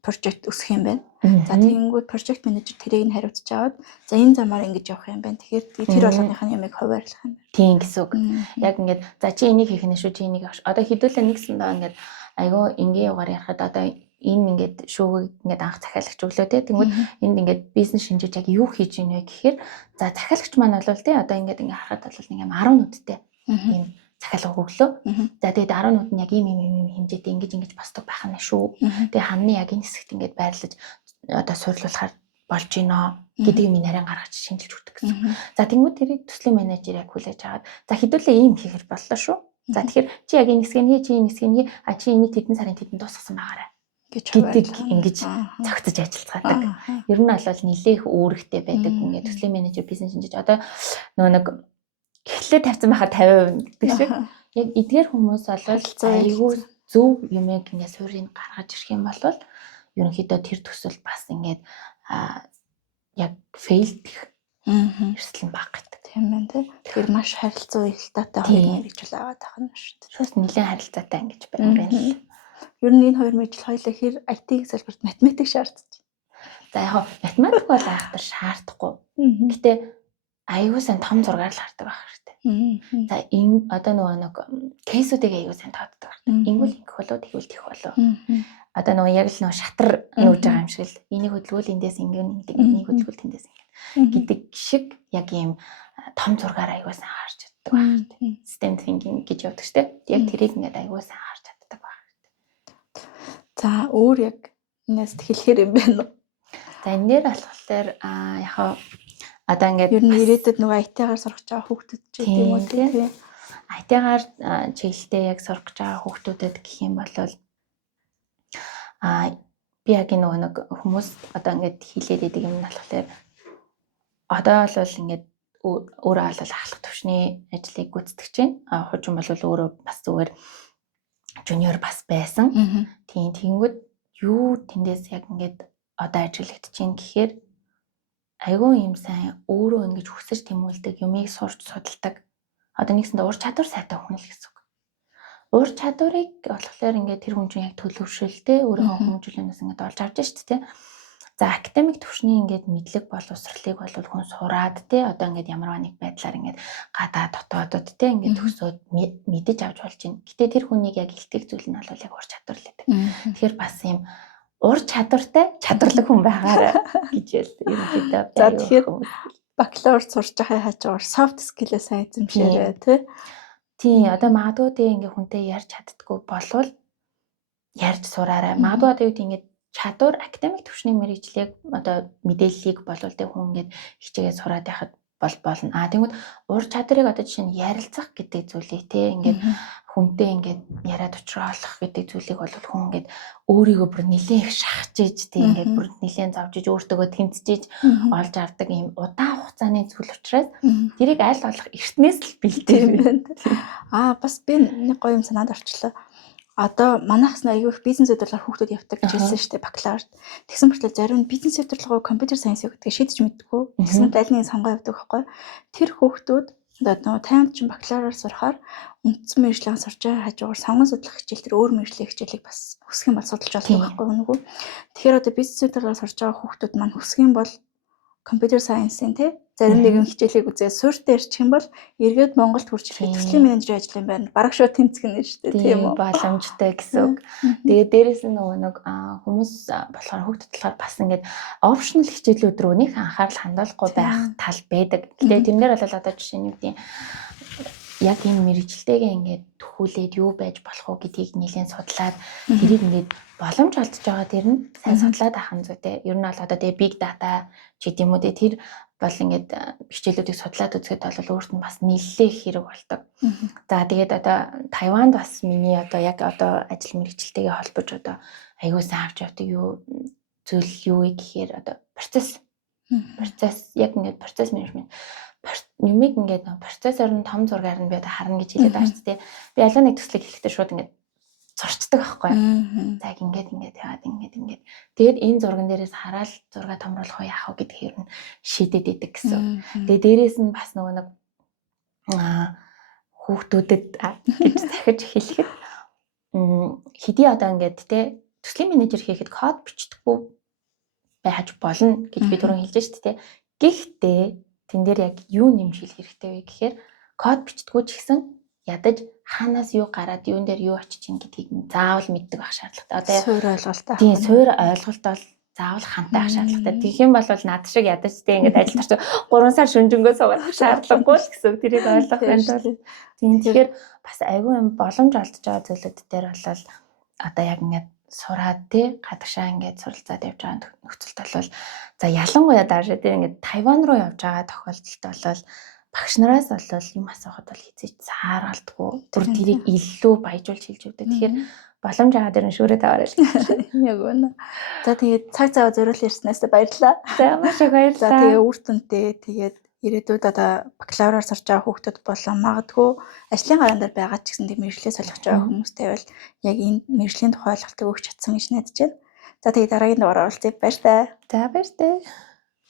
прожект өсөх юм байна. За тэнгүүд прожект менежер тэрийг нь хариуцж аваад за энэ замаар ингэж явах юм байна. Тэгэхээр тэр болгоныхын ямыг хуваарлах юм байна. Тийм гэсэн үг. Яг ингээд за чи энийг хийх нь шүү, чи энийг авах. Одоо хэдүүлээ нэгсэндээ ингээд айгүй энгийн югаар ярахад одоо энэ ингээд шүүгийг ингээд анх захиалагч өглөө те. Тэнгүүд энд ингээд бизнес шинжээч яг юу хийж ийнэ гэхээр за захиалагч маань бол те одоо ингээд харахад бол нэг юм 10 нүдтэй юм захиалга өглөө. За тэгээд 10 нүд нь яг ийм хэмжээтэй ингэж босдог байх нь шүү. Тэгээд ханны яг энэ хэсэгт ингээд байрлаж одоо суйрлуулахаар болж гинэ гэдэг юм нарийн гаргаж шинжилж өгдөг гэсэн. За тэнгүүд тэрийг төслийн менежер яг хүлээж аваад за хэдүүлээ ийм хийхэр боллоо шүү. За тэгэхээр чи яг энэ хэсгийг хий, чи энэ хэсгийг хий, чи энийг тэдэн сарын тэдэн дуусгасан байгаарай гэдэг ингэж цогцож ажиллацгаадаг. Ер нь бол нэлээх үүрэгтэй байдаг ингээд төслийн менежер бизнес шинжээч одоо нөгөө нэг эхлээ тавьсан байхад 50% гэдэг шиг яг эдгээр хүмүүс бол айгүй зөв юмэг ингээд суурийг гаргаж ирэх юм бол ерөнхийдөө тэр төсөл бас ингээд яг фейлдэх эрсдэл баг гэдэг. Тийм байна тий. Тэгэхээр маш харилцаа уялдаатай хоёр мэргэжил аваад тах нь шүү дээ. Шууд нэлээд харилцаатай ингэж байна. Ер нь энэ хоёр мэргэжил хоёулаа хэр IT-ийн салбарт математик шаарддаг. За яг математик бол айхтар шаардахгүй. Гэтэ аюу сан том зургаар л хардаг байх хэрэгтэй. За энэ одоо нөгөө нэг кейсүүдийг аюу сан тааддаг байх. Ингүүл ингэх болоо тэгвэл тех болоо. Одоо нөгөө яг л нөгөө шатар нүүж байгаа юм шиг л энийг хөдөлгөөл эндээс ингэв энийг хөдөлгөөл тэндээс ингэ гэдэг шиг яг ийм том зургаар аюу сан харж чаддаг байх хэрэгтэй. System thinking гэж явдаг шүү дээ. Яг тэрийг ингээд аюу сан харж чаддаг байх хэрэгтэй. За өөр яг энэс хэлэхэр юм байна уу? За энэ дээр болохоор яг одоо ингээд ер нь ирээдүйд нөгөө IT-гаар сурах гэж байгаа хүүхдүүд ч гэдэг юм уу тийм. IT-гаар чиглэлтэй яг сурах гэж байгаа хүүхдүүдэд гэх юм бол би яг нөгөө нэг хүмүүс одоо ингээд хэлээд идэг юм болохоор одоо бол ингээд өөрөө бол ахлах төвшний ажлыг гүйцэтгэж байна. Хожим бол өөрөө бас зүгээр жуниор бас байсан. Тийм тэгэнгүүт юу тэндээс яг ингээд одоо ажиглагдаж байна гэхээр айгүй юм сайн өөрөө ингэж хүсэж тэмүүлдэг юмыг сурч судалдаг. Одоо нэгсэндээ ур чадвар сайтай хүн л гэсэн үг. Ур чадварыг болохоор ингээд тэр хүн чинь яг төлөвшөлтэй өөрийнхөө хүмүүжүүлэнээс ингээд олж авч штэ тий. За академик төвшний ингээд мэдлэг боловсролыг бол хүн сураад те одоо ингээд ямар нэг байдлаар ингээд гадаа дотоодод те ингээд төгсөөд мэдэж авч болж байна. Гэтэ тэр хүнийг яг илтгэх зүйл нь бол яг ур чадвар л гэдэг. Тэгэхээр бас юм ур чадвартай чадварлаг хүн байгаарай гэж ерөнхийдөө. За тэгэхээр бакалавр сурч байгаа хажуугаар soft skill-ээ сайн эзэмшээрэй тий. Тийм одоо магадгүй те ингээ хүнтэй ярьж чаддгүй болвол ярьж сураарай. Магадгүй одоо юу гэдэг ингээд чадвар академик төвшний мэргэжлийг одоо мэдээллийг болвол те хүн ингээд хичээгээ сураад яхад болно. Тэгмэд ур чадрыг одоо жишээ нь ярилцах гэдэг зүйлийг те ингээд хүнтэй ингээд яриад уучруулах гэдэг зүйлийг бол хүн ингээд өөрийгөө бүр нэлээд их шахаж иж те ингээд бүр нэлээд зовж иж өөртөөгөө тэмцэж олж авдаг юм удаан хугацааны зүйл учраас тэрийг аль болох эртнээс л бэлдээ байна. Бас би нэг гоё юм санаад орчлоо. Одоо манайхс аягүй их бизнес удирдлага хүүхдүүд явдаг гэж хэлсэн шүү дээ бакалаврт. Тэгсэн мэт зарим нь бизнес удирдлагыг компьютер сайенс гэдгийг шийдэж мэдгүй. Тэгсэн мэт аль нэг сонгоо явдаг байхгүй. Тэр хүүхдүүд одоо танд ч бакалавраар сурахаар үндсэн мэргэжлийн сурч байгаа хажуугаар сонгон судлах хичээл тэр өөр мэргэжлийн хичээлийг бас хүсэх юм бол судалж болох байхгүй нүгүү. Тэгэхээр одоо бизнес удирдлага сурч байгаа хүүхдүүд маань хүсэх юм бол компьютер сайенсийн тий зарим нэгэн хичээлийг үзээ суурьтай ирчих юм бол эргээд Монголд хурж ирэхэд төслийн менежер ажил юм байна. Бараг шууд тэнцгэнэ шүү дээ тийм үү? Боломжтой гэсэн үг. Тэгээд дээрэс нь нэг хүмүүс болохоор хүүхдэд болохоор бас ингээд опшнл хичээлүүд рүү нэг анхаарал хандуулахгүй байх тал байдаг. Гэтэ тэрнэр бол одоо жишээ нь үгүй яг энэ мэрэгчлтэйгээ ингээд төхүүлээд юу байж болох уу гэдгийг нэлээд судлаад тэрийг ингээд боломж олдож байгаа тэр нь сайн судлаад авах нь зүйтэй. Ер нь бол одоо тэгээ big data ч гэдэм үү тэр бол ингээд хичээлүүдийг судлаад үзэхэд бол өөрт нь бас нэлээд хэрэг болдог. За тэгээд одоо Тайванд бас миний одоо яг одоо ажил мэрэгчлтэйгээ холбож одоо аягүй сайн авч явдаг юу зүйл юу гэхээр одоо процесс яг ингээд процесс менежмент юмыг ингээд процессор нь том зургаар нь би одоо харна гэж хэлээд байгаа ч тийм би аль нэг төслийг хэлэхдээ шууд ингээд зурчдаг байхгүй. За ингээд яваад ингээд тэгээд энэ зурган дээрээс хараад зураг томруулах уу яах вэ гэдгээр нь шийдээд идэг гэсэн. Тэгээд дээрээс нь бас нөгөө нэг хүүхдүүдэд гэж захиж хэлэхэд хэдий одоо ингээд те төслийн менежер хийхэд код бичдэггүй байж болно гэж би түрүүн хэлж шүү дээ. Гэхдээ тэн дээр яг юу нэмшил хэрэгтэй вэ гэхээр код бичдэггүй ч гэсэн ядаж хаанаас юу гараад юун дээр юу очиж ин гэдгийг заавал мэддэг байх шаардлагатай. Одоо суур ойлголттой. Тийм суур ойлголт бол заавал хантай байх шаардлагатай. Тэгэх юм бол над шиг ядаж тийм ингээд ажиллаж 3 сар шүнжэнгөө суугаад шаардлагагүй л гэсэн тэрийг ойлгох юм бол тийм тэгэхээр бас айгүй юм боломж олдож байгаа зүйлүүд дээр бол одоо яг ингээд сураад тий гадагшаа ингээд суралцаад явж байгаа нөхцөлд бол за ялангуяа daashаа дээр ингээд Тайван руу явж байгаа тохиолдолд бол багш нараас бол юм асуухад бол хизээч цааргалдаггүй бүр тэрийг илүү баяжуулж хэлж өгдөг. Тэгэхээр боломж байгаа дээр нь шүүрээ таваарай л гэж. Яг үнэ. За тэгээд цаг зав зориул ирснээс баярлалаа. За маш их баярлалаа. За тэгээ үр дүнтэй тэгээд ирээдүйд одоо бакалавраар сурч байгаа хүүхдүүд болон магадгүй ажлын гараан дээр байгаа ч гэсэн тийм мэргэжлээ солих байгаа хүмүүстэй бол яг энэ мэргэжлийн тухай ойлголтыг өгч чадсан гэж найдаж байна. За тэгээд дараагийн дугаараар уулзъя. Баяр таа. За баяр таа.